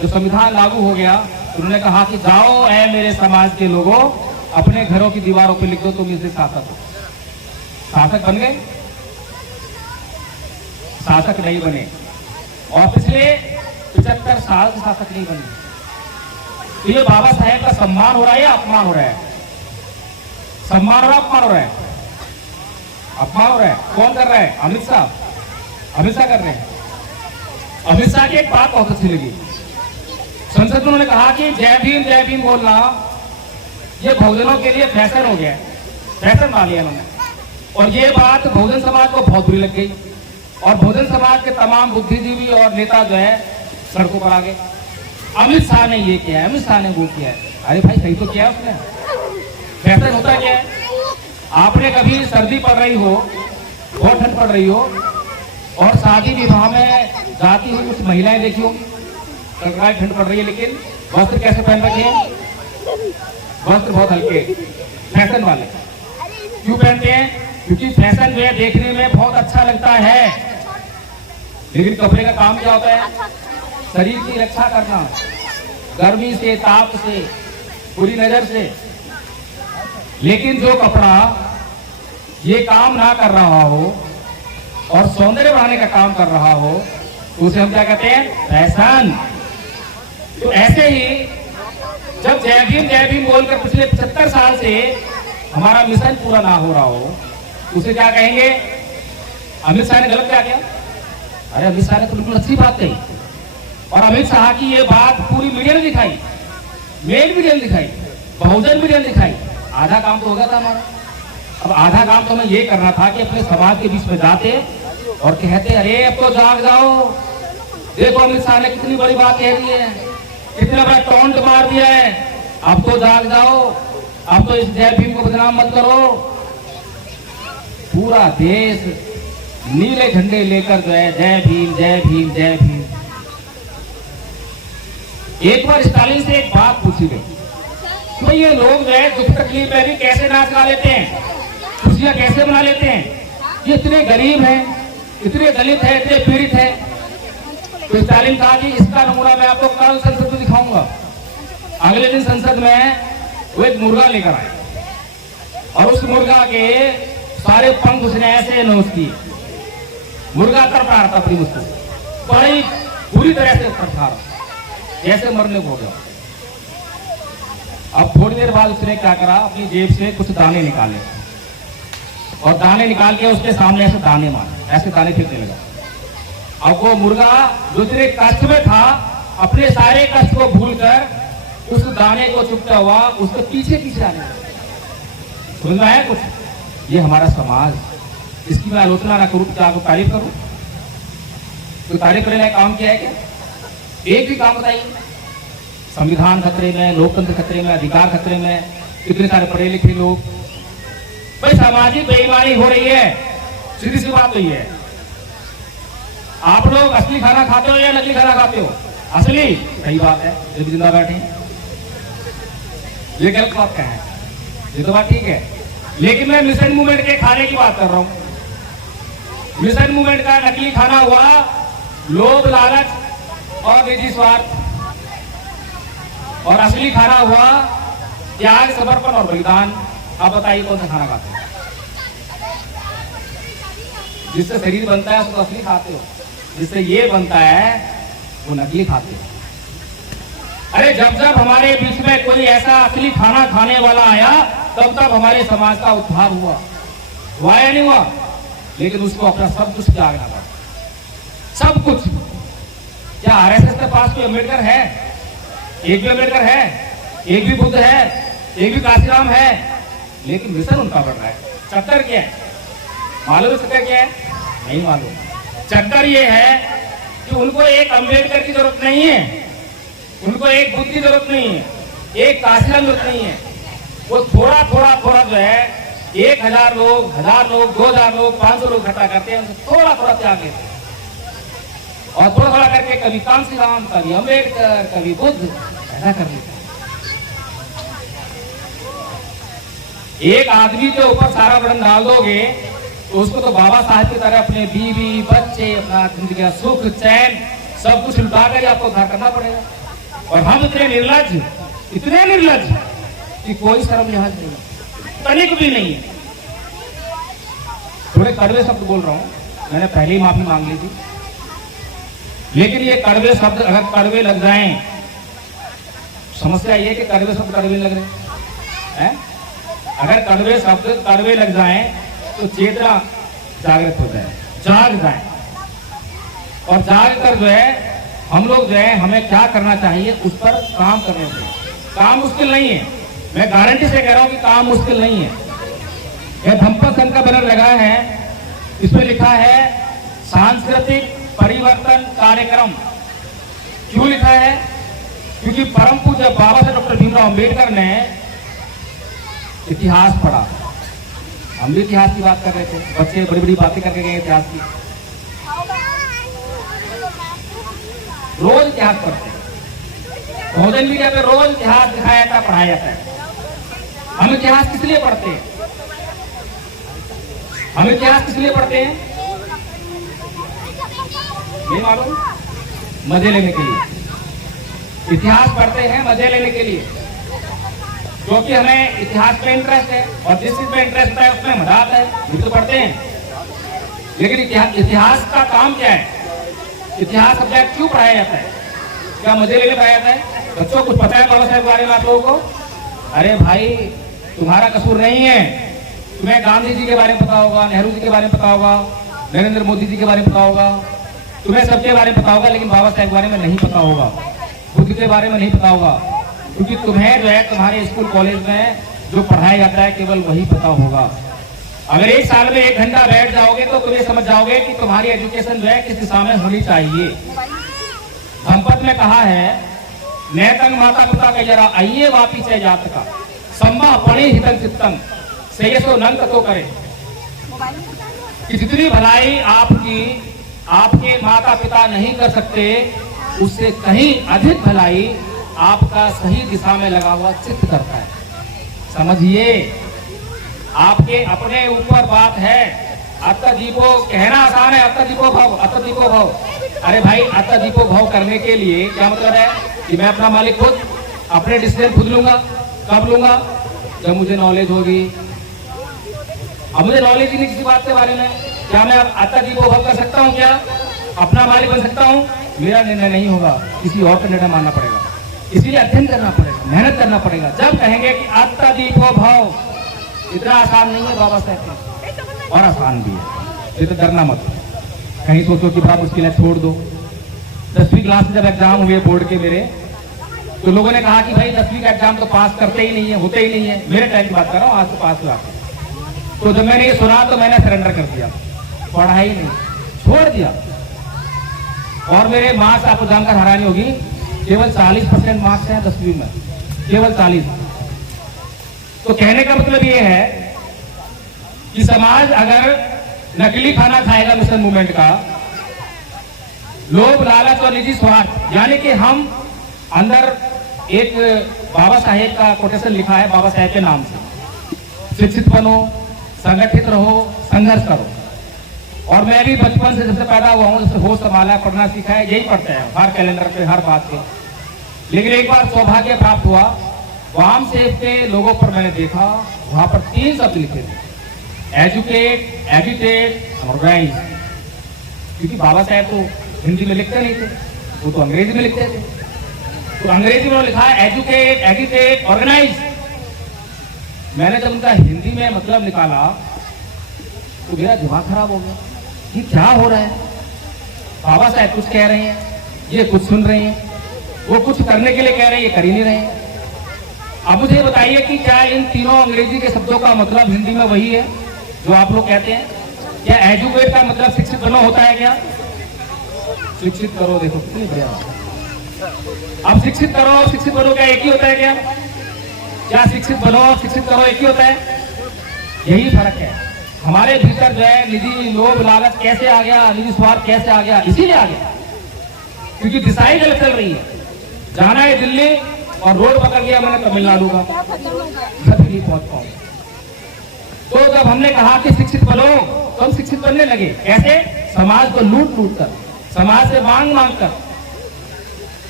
जो संविधान लागू हो गया, उन्होंने कहा कि जाओ ऐ मेरे समाज के लोगों, अपने घरों की दीवारों पे लिख दो तुम इससे शासक हो। शासक बन गए? शासक नहीं बने। और पिछले 75 साल से शासक नहीं बने। तो ये बाबा साहेब का सम्मान हो रहा है या अपमान हो रहा है? सम्मान हो रहा है, अपमान हो रहा है? अपमान हो रहा है। कौन कर रहा है? अमित शाह। अमित शाह कर रहे हैं। अमित शाह की एक बात बहुत अच्छी लगी, संसद में उन्होंने कहा कि जय भीम बोलना ये बहुजनों के लिए फैशन हो गया, फैशन मान लिया उन्होंने। और ये बात बहुजन समाज को बहुत बुरी लग गई और बहुजन समाज के तमाम बुद्धिजीवी और नेता जो है सड़कों पर आ गए। अमित शाह ने ये किया है, अमित शाह ने वो किया है। अरे भाई सही तो किया उसने। फैशन होता क्या है? आपने कभी सर्दी पड़ रही हो, बहुत ठंड पड़ रही हो और शादी विवाह में जाती हुई कुछ महिलाएं देखी होंगी, कड़कड़ाई ठंड पड़ रही है, लेकिन वस्त्र कैसे पहन रखे हैं? वस्त्र बहुत हल्के, फैशन वाले। क्यों पहनते हैं? क्योंकि फैशन में देखने में बहुत अच्छा लगता है, लेकिन कपड़े का काम क्या होता है? शरीर की रक्षा करना, गर्मी से, ताप से, बुरी नजर से। लेकिन जो कपड़ा ये काम ना कर रहा हो और सौंदर्य बढ़ाने का काम कर रहा हो, तो उसे हम क्या कहते हैं? फैशन। तो ऐसे ही जब जय भीम बोलकर पिछले 75 साल से हमारा मिशन पूरा ना हो रहा हो, उसे क्या कहेंगे? अमित शाह ने गलत क्या किया? अरे अमित शाह ने तो बिल्कुल अच्छी बात कही और अमित शाह की ये बात पूरी मीडिया ने दिखाई, मेन मीडिया ने दिखाई, बहुजन मीडिया ने दिखाई। आधा काम तो हो गया था हमारा। अब आधा काम तो हमें ये करना था कि अपने समाज के बीच में जाते और कहते अरे अब तो जाग जाओ, देखो अमित शाह ने कितनी बड़ी बात कह दी है, कितना बड़ा टॉन्ट मार दिया है, अब तो जाग जाओ, अब तो इस जय भीम को बदनाम मत करो। पूरा देश नीले झंडे लेकर जो है जय भीम जय भीम जय भीम। एक बार स्टालिन से एक बात पूछी गई, तो ये लोग जो है दुख तकलीफ में भी कैसे नाच गा लेते हैं, खुशियां कैसे मना लेते हैं? ये इतने गरीब हैं, इतने दलित है, इतने पीड़ित है। तो स्टालिन कहा कि इसका नमूना मैं आपको कल संसद में दिखाऊंगा। अगले दिन संसद में वो एक मुर्गा लेकर आए और उस मुर्गा के सारे पंख उसने ऐसे नोच किए। मुर्गा तर रहा था अपनी मुझको, बड़ी बुरी तरह से तर रहा, जैसे मरने को हो गया। अब थोड़ी देर बाद उसने क्या करा, अपनी जेब से कुछ दाने निकाले और दाने निकाल के उसके सामने ऐसे दाने मारे, ऐसे दाने फेंकने लगा। अब वो मुर्गा जो इतने कष्ट में था, अपने सारे कष्ट को भूलकर उस दाने को चुपता हुआ उसके पीछे पीछे आने लगा। समझ में आया कुछ? ये हमारा समाज, इसकी मैं आलोचना ना करूं तो आपको तारीफ करूं? तो तारीफ करने लायक काम किया है क्या? एक भी काम बताइए। संविधान खतरे में, लोकतंत्र खतरे में, अधिकार खतरे में, इतने सारे पढ़े लिखे लोग। भाई सामाजिक बेईमानी हो रही है, सीधी सी बात हुई है। आप लोग असली खाना खाते हो या नकली खाना खाते हो? असली, सही बात है, जब जिंदा बैठे। ये गलत बात क्या है? ये तो बात ठीक है, लेकिन मैं मिशन मूवमेंट के खाने की बात कर रहा हूं। मिशन मूवमेंट का नकली खाना हुआ लोभ, लालच और निजी स्वार्थ, और असली खाना हुआ त्याग, समर्पण और बलिदान। आप बताइए कौन सा खाना खाते हो? जिससे शरीर बनता है उसको असली खाते हो, जिससे ये बनता है वो नकली खाते हो। अरे जब जब हमारे बीच में कोई ऐसा असली खाना खाने वाला आया, तब तब हमारे समाज का उद्धार हुआ या नहीं हुआ? लेकिन उसको अपना सब कुछ त्यागना पड़ा, सब कुछ। क्या आरएसएस के पास कोई अम्बेडकर है? एक भी अम्बेडकर है? एक भी बुद्ध है? एक भी काशीराम है? लेकिन मिशन उनका बढ़ रहा है। चक्कर क्या है मालूम? चक्कर क्या है? नहीं मालूम। चक्कर ये है कि उनको एक अम्बेडकर की जरूरत नहीं है, उनको एक बुद्ध की जरूरत नहीं है, एक काशीराम जरूरत नहीं है। वो थोड़ा थोड़ा थोड़ा जो है 1000 लोग, 1000 लोग, 2000 लोग, 500 लोग इकट्ठा करते हैं, उनसे थोड़ा थोड़ा त्याग लेते हैं और थोड़ा थोड़ा करके कभी कांशीराम, कभी अम्बेडकर, कभी बुद्ध, ऐसा कर लेते हैं। एक आदमी के ऊपर सारा बर्डन डाल दोगे तो उसको तो बाबा साहब की तरह अपने बीवी, बच्चे, अपना जिंदगी का सुख, चैन सब कुछ लुटा कर आपको उद्धार करना पड़ेगा। और हम इतने निर्लज कि कोई शर्म लिहाज नहीं, तनिक भी नहीं है। थोड़े कड़वे शब्द बोल रहा हूं, मैंने पहले ही माफी मांग ली थी, लेकिन ये कड़वे शब्द अगर कड़वे लग जाएं, समस्या ये कि कड़वे शब्द कड़वे लग रहे हैं। अगर कड़वे शब्द कड़वे लग जाएं तो चेतना जागृत हो जाए, जाग जाए, और जाग कर जो है हम लोग जो है हमें क्या करना चाहिए उस पर काम करने चाहिए। काम मुश्किल नहीं है, मैं गारंटी से कह रहा हूं कि काम मुश्किल नहीं है। यह धम्पक संघ का बैनर लगा है, इसमें लिखा है सांस्कृतिक परिवर्तन कार्यक्रम। क्यों लिखा है? क्योंकि परम पूज्य बाबा साहब डॉक्टर भीमराव अंबेडकर ने इतिहास पढ़ा। हम भी इतिहास की बात कर रहे थे, बच्चे बड़ी बड़ी बातें करके गए इतिहास की। रोज इतिहास पढ़ते हैं, भोजन मीडिया पे रोज इतिहास दिखाया जाता है, पढ़ाया जाता है। हम इतिहास किस लिए पढ़ते हैं? हम इतिहास किस लिए पढ़ते हैं? नहीं मालूम? मजे लेने के लिए इतिहास पढ़ते हैं, मजे लेने के लिए, क्योंकि हमें इतिहास में इंटरेस्ट है और जिस चीज में इंटरेस्ट है उसमें मजा आता है, ये तो पढ़ते हैं। लेकिन इतिहास का काम क्या है? इतिहास सब्जेक्ट क्यों पढ़ाया जाता है? क्या मजे लेने पढ़ाया जाता है? बच्चों कुछ पता है बाबा साहब के बारे में आप लोगों को? अरे भाई, तुम्हारा कसूर नहीं है। तुम्हें गांधी जी के बारे में पता होगा, नेहरू जी के बारे में पता होगा, नरेंद्र मोदी जी के बारे में पता होगा, तुम्हें सबके बारे में पता होगा, लेकिन बाबा साहब के बारे में नहीं पता होगा, बुद्ध के बारे में नहीं पता होगा, क्योंकि तुम्हें जो है तुम्हारे स्कूल कॉलेज में जो पढ़ाया जाता है केवल वही पता होगा। अगर एक साल में 1 घंटा बैठ जाओगे तो तुम्हें समझ जाओगे कि तुम्हारी एजुकेशन जो है किस दिशा में होनी चाहिए। धम्पत में कहा है, नैतंग माता पिता का जरा आइए वापी से जात का सम्मा पड़े हितन चित्तम से ये सो नंत तो करे, कि जितनी भलाई आपके माता पिता नहीं कर सकते, उससे कहीं अधिक भलाई आपका सही दिशा में लगा हुआ चित्त करता है। समझिए, आपके अपने ऊपर बात है। अत्ता दीपो कहना आसान है, अत्ता दीपो भाव, अत्ता दीपो भाव। अरे भाई, अत्ता दीपो भाव करने के लिए क्या मतलब है कि मैं अपना मालिक खुद अपने डिसीजन खुद लूंगा। कब लूंगा? जब मुझे नॉलेज होगी। अब मुझे नॉलेज ही नहीं किसी बात के बारे में, क्या मैं अत्ता दीपो भाव कर सकता हूँ? क्या अपना मालिक बन सकता हूँ? मेरा निर्णय नहीं होगा, किसी और का निर्णय मानना पड़ेगा। इसीलिए अध्ययन करना पड़ेगा, मेहनत करना पड़ेगा। जब कहेंगे कि अत्ता दीपो भाव, इतना आसान नहीं है बाबा साहब का, और आसान भी है। ये तो डरना मत, कहीं सोचो कि बड़ा मुश्किल है, छोड़ दो। 10वीं क्लास में जब एग्जाम हुए बोर्ड के मेरे, तो लोगों ने कहा कि भाई 10वीं का एग्जाम तो पास करते ही नहीं है, होते ही नहीं है। मेरे टाइम की बात कर रहा हूँ, आज तो पास हुआ। तो जब मैंने ये सुना तो मैंने सरेंडर कर दिया, पढ़ा ही नहीं, छोड़ दिया। और मेरे मार्क्स आपको जानकर हैरानी होगी, केवल 40% मार्क्स हैं 10वीं में, केवल 40। तो कहने का मतलब ये है कि समाज अगर नकली खाना खाएगा मिशन मूवमेंट का, लोभ लालच और निजी स्वार्थ, यानी कि हम अंदर एक बाबा साहेब का कोटेशन लिखा है बाबा साहेब के नाम से, शिक्षित बनो, संगठित रहो, संघर्ष करो। और मैं भी बचपन से जब से पैदा हुआ हूँ, जब से होश संभाला, पढ़ना सीखा है, यही पढ़ते हैं हर कैलेंडर पे, हर बात पे। लेकिन एक बार सौभाग्य प्राप्त हुआ, वाम सेब के लोगों पर मैंने देखा, वहां पर 3 शब्द लिखे थे, एजुकेट, एजुकेट, ऑर्गेनाइज। क्योंकि बाबा साहब तो हिंदी में लिखते नहीं थे, वो तो अंग्रेजी में लिखते थे। तो अंग्रेजी में लिखा है एजुकेट, एजुकेट, ऑर्गेनाइज। मैंने जब उनका हिंदी में मतलब निकाला तो मेरा दिमाग खराब हो गया, ये क्या हो रहा है? बाबा साहब कुछ कह रहे हैं, ये कुछ सुन रहे हैं, वो कुछ करने के लिए कह रहे हैं, ये कर ही नहीं रहे हैं। अब मुझे बताइए कि क्या इन तीनों अंग्रेजी के शब्दों का मतलब हिंदी में वही है जो आप लोग कहते हैं? क्या एजुकेट का मतलब शिक्षित बनो होता है? क्या शिक्षित करो, देखो कितनी बढ़िया। अब शिक्षित करो और शिक्षित बनो क्या एक ही होता है? क्या शिक्षित बनो और शिक्षित करो एक ही होता है? यही फर्क है। हमारे भीतर जो है निजी लोभ लालच कैसे आ गया, निजी स्वार्थ कैसे आ गया? इसीलिए आ गया क्योंकि दिशाएं गलत चल रही है। जाना है दिल्ली और रोड पकड़ लिया मैंने तमिलनाडु का, दिल्ली पहुंच पाऊं। तो जब हमने कहा कि शिक्षित बनो, तो हम शिक्षित बनने लगे। कैसे? समाज को लूट लूट कर, समाज से मांग मांग कर।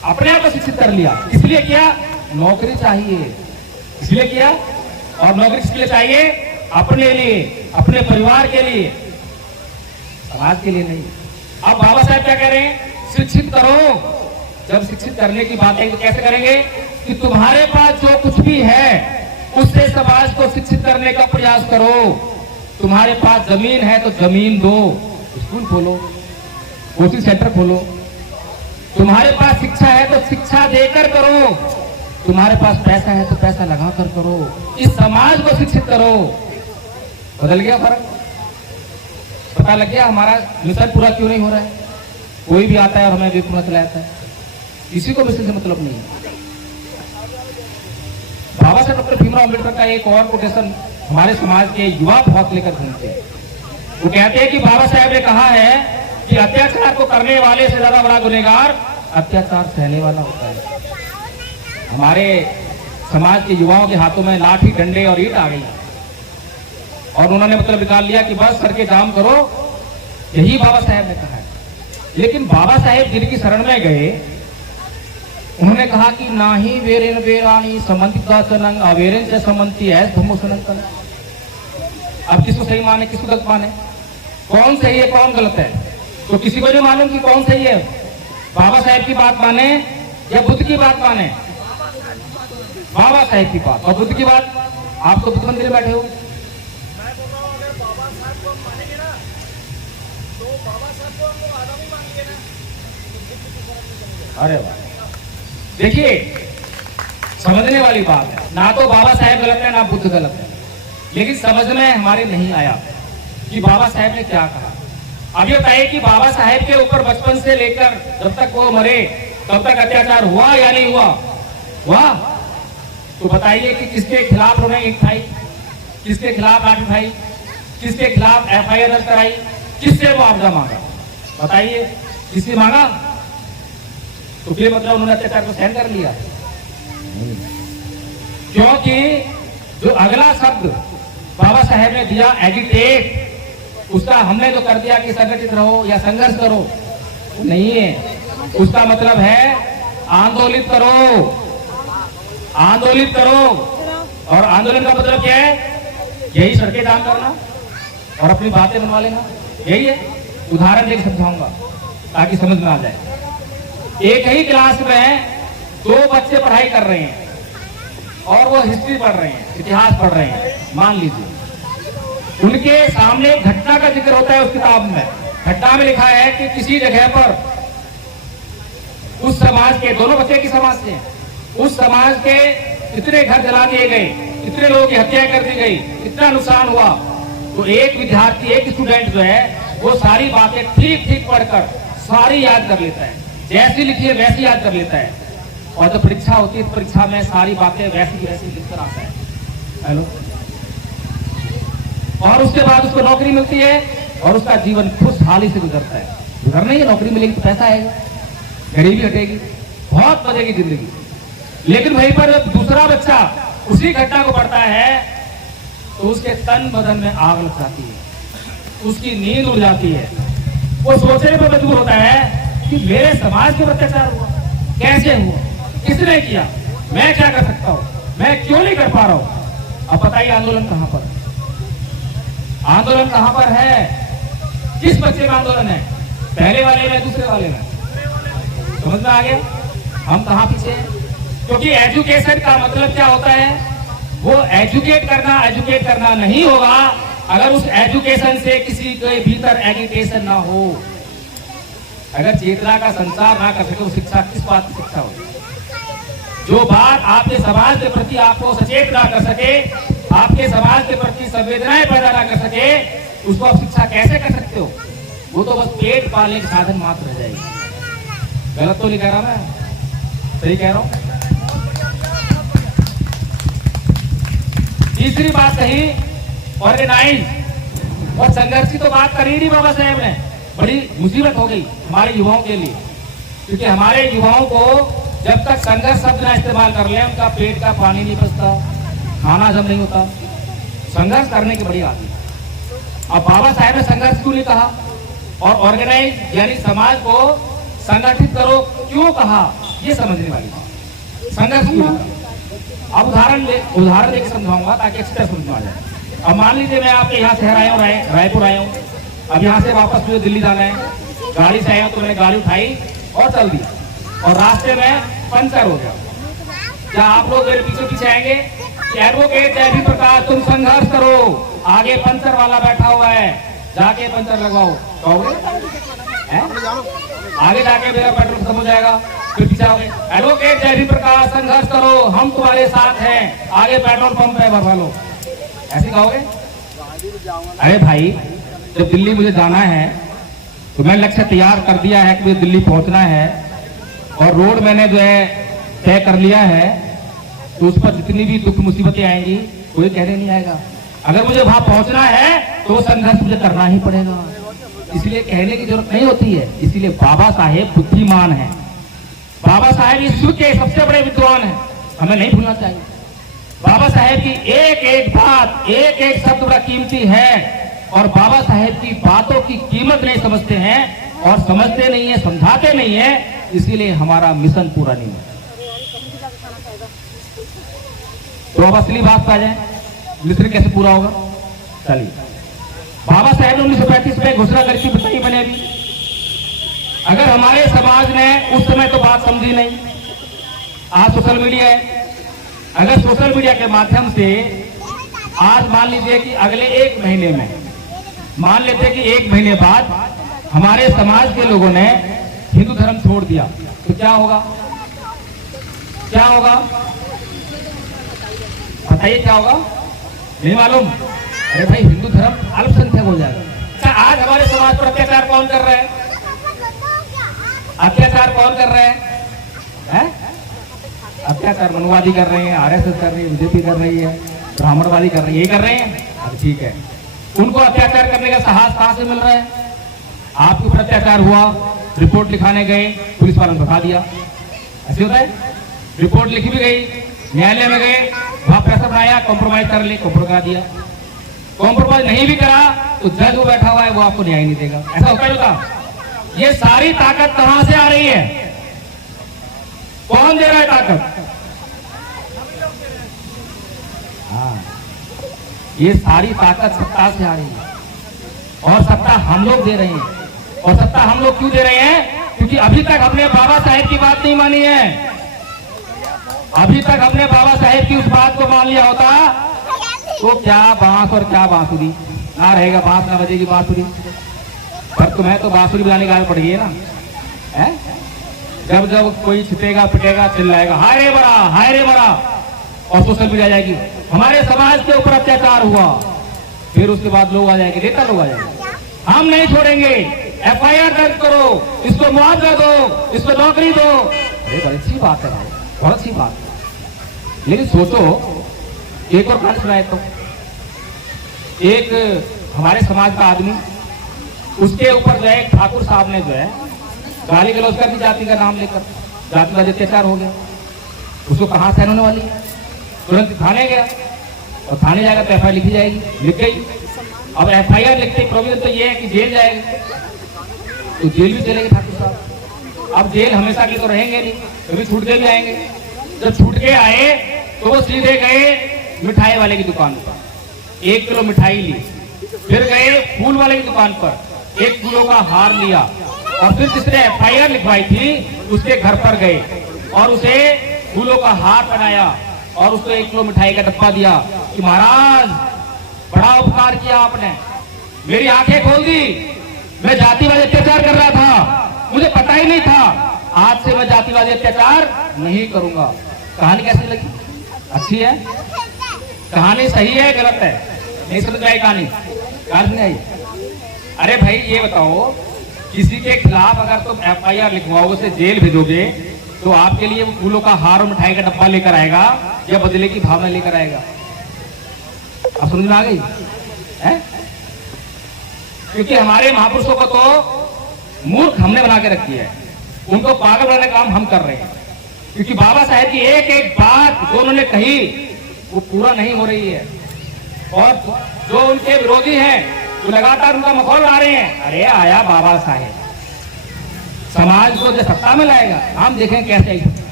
अपने आप को शिक्षित कर लिया। इसलिए किया, नौकरी चाहिए, इसलिए किया। और नौकरी किसके लिए चाहिए? अपने लिए, अपने परिवार के लिए, समाज के लिए नहीं। अब बाबा साहब क्या कह रहे हैं? शिक्षित करो। जब शिक्षित करने की बात है तो कैसे करेंगे? कि तुम्हारे पास जो कुछ भी है उससे समाज को शिक्षित करने का प्रयास करो। तुम्हारे पास जमीन है तो जमीन दो, स्कूल खोलो, कोचिंग सेंटर खोलो। तुम्हारे पास शिक्षा है तो शिक्षा देकर करो। तुम्हारे पास पैसा है तो पैसा लगाकर करो। इस समाज को शिक्षित करो। बदल गया फर्क, पता लग गया हमारा मिशन पूरा क्यों नहीं हो रहा है। कोई भी आता है और हमें बेवकूफ चला जाता है, किसी को मिशन से मतलब नहीं है। बाबा साहब डॉक्टर भीमराव अम्बेडकर का एक और कोटेशन हमारे समाज के युवा बहुत लेकर घूमते हैं। वो कहते हैं कि बाबा साहब ने कहा है कि अत्याचार को करने वाले से ज्यादा बड़ा गुनहगार अत्याचार सहने वाला होता है। हमारे समाज के युवाओं के हाथों में लाठी, डंडे और ईंट आ गई और उन्होंने मतलब निकाल लिया कि बस करके काम करो, यही बाबा साहब ने कहा है। लेकिन बाबा साहब जिनकी शरण में गए, उन्होंने कहा कि ना ही वेरेन वेरानी समन्तिकाचनंग अवेरेन से समन्ति है धम्मोसनंतन। अब किसको सही माने, किसको गलत माने? कौन सही है, कौन गलत है? तो किसी को नहीं मालूम कि कौन सही है। बाबा साहब की बात माने या बुद्ध की बात माने? बाबा साहब की बात। और बुद्ध की बात? आप तो बुद्ध मंदिर में बैठे हो। अरे वाह, देखिए समझने वाली बात है। ना तो बाबा साहब गलत है ना बुद्ध गलत है, लेकिन समझ में हमारे नहीं आया कि बाबा साहब ने क्या कहा। अब ये बताइए कि बाबा साहब के ऊपर बचपन से लेकर जब तक वो मरे तब तक अत्याचार हुआ या नहीं हुआ? हुआ। तो बताइए कि किसके खिलाफ उन्होंने ईंट खाई, किसके खिलाफ लाठी उठाई, किसके खिलाफ FIR दर्ज कराई, किससे मुआवजा मांगा? बताइए, किससे मांगा? तो फिर मतलब उन्होंने अत्याचार को सहन कर लिया? क्योंकि जो अगला शब्द बाबा साहब ने दिया एजिटेट, उसका हमने जो कर दिया कि संगठित रहो या संघर्ष करो, नहीं है। उसका मतलब है आंदोलित करो, आंदोलित करो। और आंदोलन का मतलब क्या है? यही सड़कें जाम करना और अपनी बातें बनवा लेना, यही है। उदाहरण देकर समझाऊंगा ताकि समझ में आ जाए। एक ही क्लास में दो बच्चे पढ़ाई कर रहे हैं और वो हिस्ट्री पढ़ रहे हैं, इतिहास पढ़ रहे हैं। मान लीजिए उनके सामने एक घटना का जिक्र होता है उस किताब में। घटना में लिखा है कि किसी जगह पर उस समाज के, दोनों बच्चे की समाज से, उस समाज के इतने घर जला दिए गए, इतने लोगों की हत्या कर दी गई, इतना नुकसान हुआ। तो एक विद्यार्थी, एक स्टूडेंट जो है वो सारी बातें ठीक ठीक पढ़कर सारी याद कर लेता है, जैसी लिखी है वैसी याद कर लेता है। और जब परीक्षा होती है, परीक्षा में सारी बातें वैसी की वैसी लिखकर आता है। हेलो। और उसके बाद उसको नौकरी मिलती है और उसका जीवन खुशहाली से गुजरता है। गुजर नहीं है, नौकरी मिलेगी तो पैसा आएगा, गरीबी हटेगी, बहुत बचेगी जिंदगी। लेकिन वहीं पर जब दूसरा बच्चा उसी घटना को पढ़ता है तो उसके तन बदन में आग लग जाती है, उसकी नींद उड़ जाती है। वो सोचने पर मजबूर होता है कि मेरे समाज के अत्याचार हुआ, कैसे हुआ, किसने किया, मैं क्या कर सकता हूं, मैं क्यों नहीं कर पा रहा हूं। अब बताइए आंदोलन कहां पर, आंदोलन कहां पर है? किस बच्चे का आंदोलन है? पहले वाले में, दूसरे वाले में? समझ में आ गया हम कहां पीछे हैं? क्योंकि एजुकेशन का मतलब क्या होता है? वो एजुकेट करना नहीं होगा अगर उस एजुकेशन से किसी के भीतर एजुकेशन ना हो। अगर चेतना का संचार ना कर सके वो शिक्षा किस बात की शिक्षा होगी? जो बात आपके समाज के प्रति आपको सचेत ना कर सके, आपके समाज के प्रति संवेदनाएं पैदा ना कर सके, उसको आप शिक्षा कैसे कर सकते हो? वो तो बस पेट पालने के साधन मात्र रह जाएगी। गलत तो नहीं कह रहा मैं, सही कह रहा हूं। तीसरी बात कही ऑर्गेनाइज और संघर्ष की तो बात करी नहीं बाबा साहब ने। बड़ी मुसीबत हो गई हमारे युवाओं के लिए, क्योंकि हमारे युवाओं को जब तक संघर्ष शब्द ना इस्तेमाल कर ले उनका पेट का पानी नहीं बचता, खाना हजम नहीं होता। संघर्ष करने की बड़ी आदत है। अब बाबा साहब ने संघर्ष क्यों नहीं कहा और ऑर्गेनाइज यानी समाज को संगठित करो क्यों कहा? ये समझने वाली बात। संघर्ष क्यों होता है? अब उदाहरण देकर समझाऊंगा ताकि अच्छी तरह समझ में आ जाए। अब मान लीजिए मैं आपके यहाँ शहर आया हूँ, रायपुर आया हूँ, अब यहाँ से वापस मुझे दिल्ली जाना है, गाड़ी से आया हूँ, तो मैंने गाड़ी उठाई और चल दी और रास्ते में पंचर हो गया। क्या आप लोग मेरे पीछे पीछे आएंगे? एडवोकेट जयभी प्रकाश तुम संघर्ष करो, आगे पंचर वाला बैठा हुआ है, जाके पंचर लगवाओ, कहोगे? आगे जाके मेरा पेट्रोल खत्म हो जाएगा, फिर पीछे आओगे, एडवोकेट जयभी प्रकाश संघर्ष करो, हम तुम्हारे साथ हैं, आगे पेट्रोल पंप है, भरवा लो, ऐसे कहोगे? अरे भाई, जब दिल्ली मुझे जाना है तो मैंने लक्ष्य तैयार कर दिया है कि मुझे दिल्ली पहुंचना है और रोड मैंने जो है तय कर लिया है, तो उस पर जितनी भी दुख मुसीबतें आएंगी कोई कहने नहीं आएगा। अगर मुझे वहां पहुंचना है तो संघर्ष मुझे करना ही पड़ेगा, इसलिए कहने की जरूरत नहीं होती है। इसीलिए बाबा साहेब बुद्धिमान है, बाबा साहेब इस युग के सबसे बड़े विद्वान है, हमें नहीं भूलना चाहिए। बाबा साहेब की एक एक बात, एक एक शब्द बड़ा कीमती है और बाबा साहेब की बातों की कीमत नहीं समझते हैं और समझते नहीं है, समझाते नहीं है, इसीलिए हमारा मिशन पूरा नहीं है। तो अब असली बात आ जाए, मिशन कैसे पूरा होगा? चलिए, बाबा साहेब ने 1935 में घोषणा करके बताई मैंने अभी। अगर हमारे समाज ने उस समय तो बात समझी नहीं, आज सोशल मीडिया है, अगर सोशल मीडिया के माध्यम से आज मान लीजिए कि अगले 1 महीने में, मान लेते कि 1 महीने बाद हमारे समाज के लोगों ने हिंदू धर्म छोड़ दिया तो क्या होगा? क्या होगा बताइए, क्या होगा? नहीं मालूम? अरे भाई, हिंदू धर्म अल्पसंख्यक हो जाएगा। अच्छा, आज हमारे समाज पर अत्याचार कौन कर रहा है? अत्याचार कौन कर रहे हैं? अत्याचार मनुवादी कर रहे हैं, आरएसएस कर रही है, बीजेपी कर रही है, ब्राह्मणवादी कर रही है, ये कर रहे हैं। अब ठीक है, उनको अत्याचार करने का साहस कहां से मिल रहा है? आपके ऊपर अत्याचार हुआ, रिपोर्ट लिखाने गए, पुलिस वालों ने भगा दिया, ऐसे होता है। रिपोर्ट लिखी भी गई, न्यायालय में गए, वहां प्रेशर बनाया, कॉम्प्रोमाइज कर ले, कॉम्प्रोमाइज करा दिया। कॉम्प्रोमाइज नहीं भी करा तो जज वो बैठा हुआ है, वो आपको न्याय नहीं देगा। ऐसा होता ही होता। ये सारी ताकत कहां से आ रही है? कौन दे रहा है ताकत? हाँ, ये सारी ताकत सत्ता से आ रही है और सत्ता हम लोग दे रहे हैं। और सत्ता हम लोग क्यों दे रहे हैं? क्योंकि अभी तक हमने बाबा साहेब की बात नहीं मानी है। अभी तक हमने बाबा साहेब की उस बात को मान लिया होता तो क्या बांस और क्या बांसुरी, ना रहेगा बांस ना बजेगी बांसुरी। पर तुम्हें तो बांसुरी बजाने का पड़ गई ना, है? जब जब कोई छिटेगा पिटेगा चिल्लाएगा हाय रे बड़ा, हाय रे बड़ा, और सोशल मीडिया जाएगी हमारे समाज के ऊपर अत्याचार हुआ, फिर उसके बाद लोग आ जाएंगे, नेता लोग आ जाएंगे, हम नहीं छोड़ेंगे, एफआईआर दर्ज करो, इसको मुआवजा दो, इसको नौकरी दो। अरे बड़ी अच्छी बात है भाई, बहुत अच्छी बात है। लेकिन सोचो, एक और कहानी सुनाए तो, एक हमारे समाज का आदमी, उसके ऊपर जो है ठाकुर साहब ने जो है गाली गलौज कर दी जाति का नाम लेकर, जाति का अत्याचार हो गया, उसको कहां सहन होने वाली है? तुरंत थाने गया और थाने जाएगा तो एफआईआर लिखी जाएगी, लिख गई। अब एफआईआर लिखते प्रोविजन तो ये है कि जेल जाएगा, तो जेल भी चलेंगे ठाकुर साहब। अब जेल हमेशा के तो रहेंगे नहीं, कभी छूट के भी आएंगे। जब छूट के आए तो वो सीधे गए मिठाई वाले की दुकान पर, 1 किलो मिठाई ली, फिर गए फूल वाले की दुकान पर, 1 किलो का हार लिया, और फिर जिसने एफआईआर लिखवाई थी उसके घर पर गए और उसे फूलों का हार बनाया और उसको 1 किलो मिठाई का डब्बा दिया कि महाराज बड़ा उपकार किया आपने, मेरी आंखें खोल दी, मैं जातिवादी अत्याचार कर रहा था, मुझे पता ही नहीं था, आज से मैं जातिवादी अत्याचार नहीं करूंगा। कहानी कैसी लगी? अच्छी है? कहानी सही है गलत है? नहीं समझ आई कहानी? समझ आई? अरे भाई ये बताओ, किसी के खिलाफ अगर तुम एफआईआर लिखवाओगे, उसे जेल भेजोगे, तो आपके लिए वो फूलों का हार और मिठाई का डब्बा लेकर आएगा या बदले की भावना लेकर आएगा? अब समझ में आ गई है? क्योंकि हमारे महापुरुषों को तो मूर्ख हमने बना के रखी है, उनको पागल बनाने का काम हम कर रहे हैं। क्योंकि बाबा साहेब की एक एक बात जो उन्होंने कही वो पूरा नहीं हो रही है, और जो उनके विरोधी हैं वो लगातार उनका मखौल उड़ा रहे हैं। अरे आया बाबा साहेब, समाज को जो सत्ता में लाएगा, हम देखें कैसे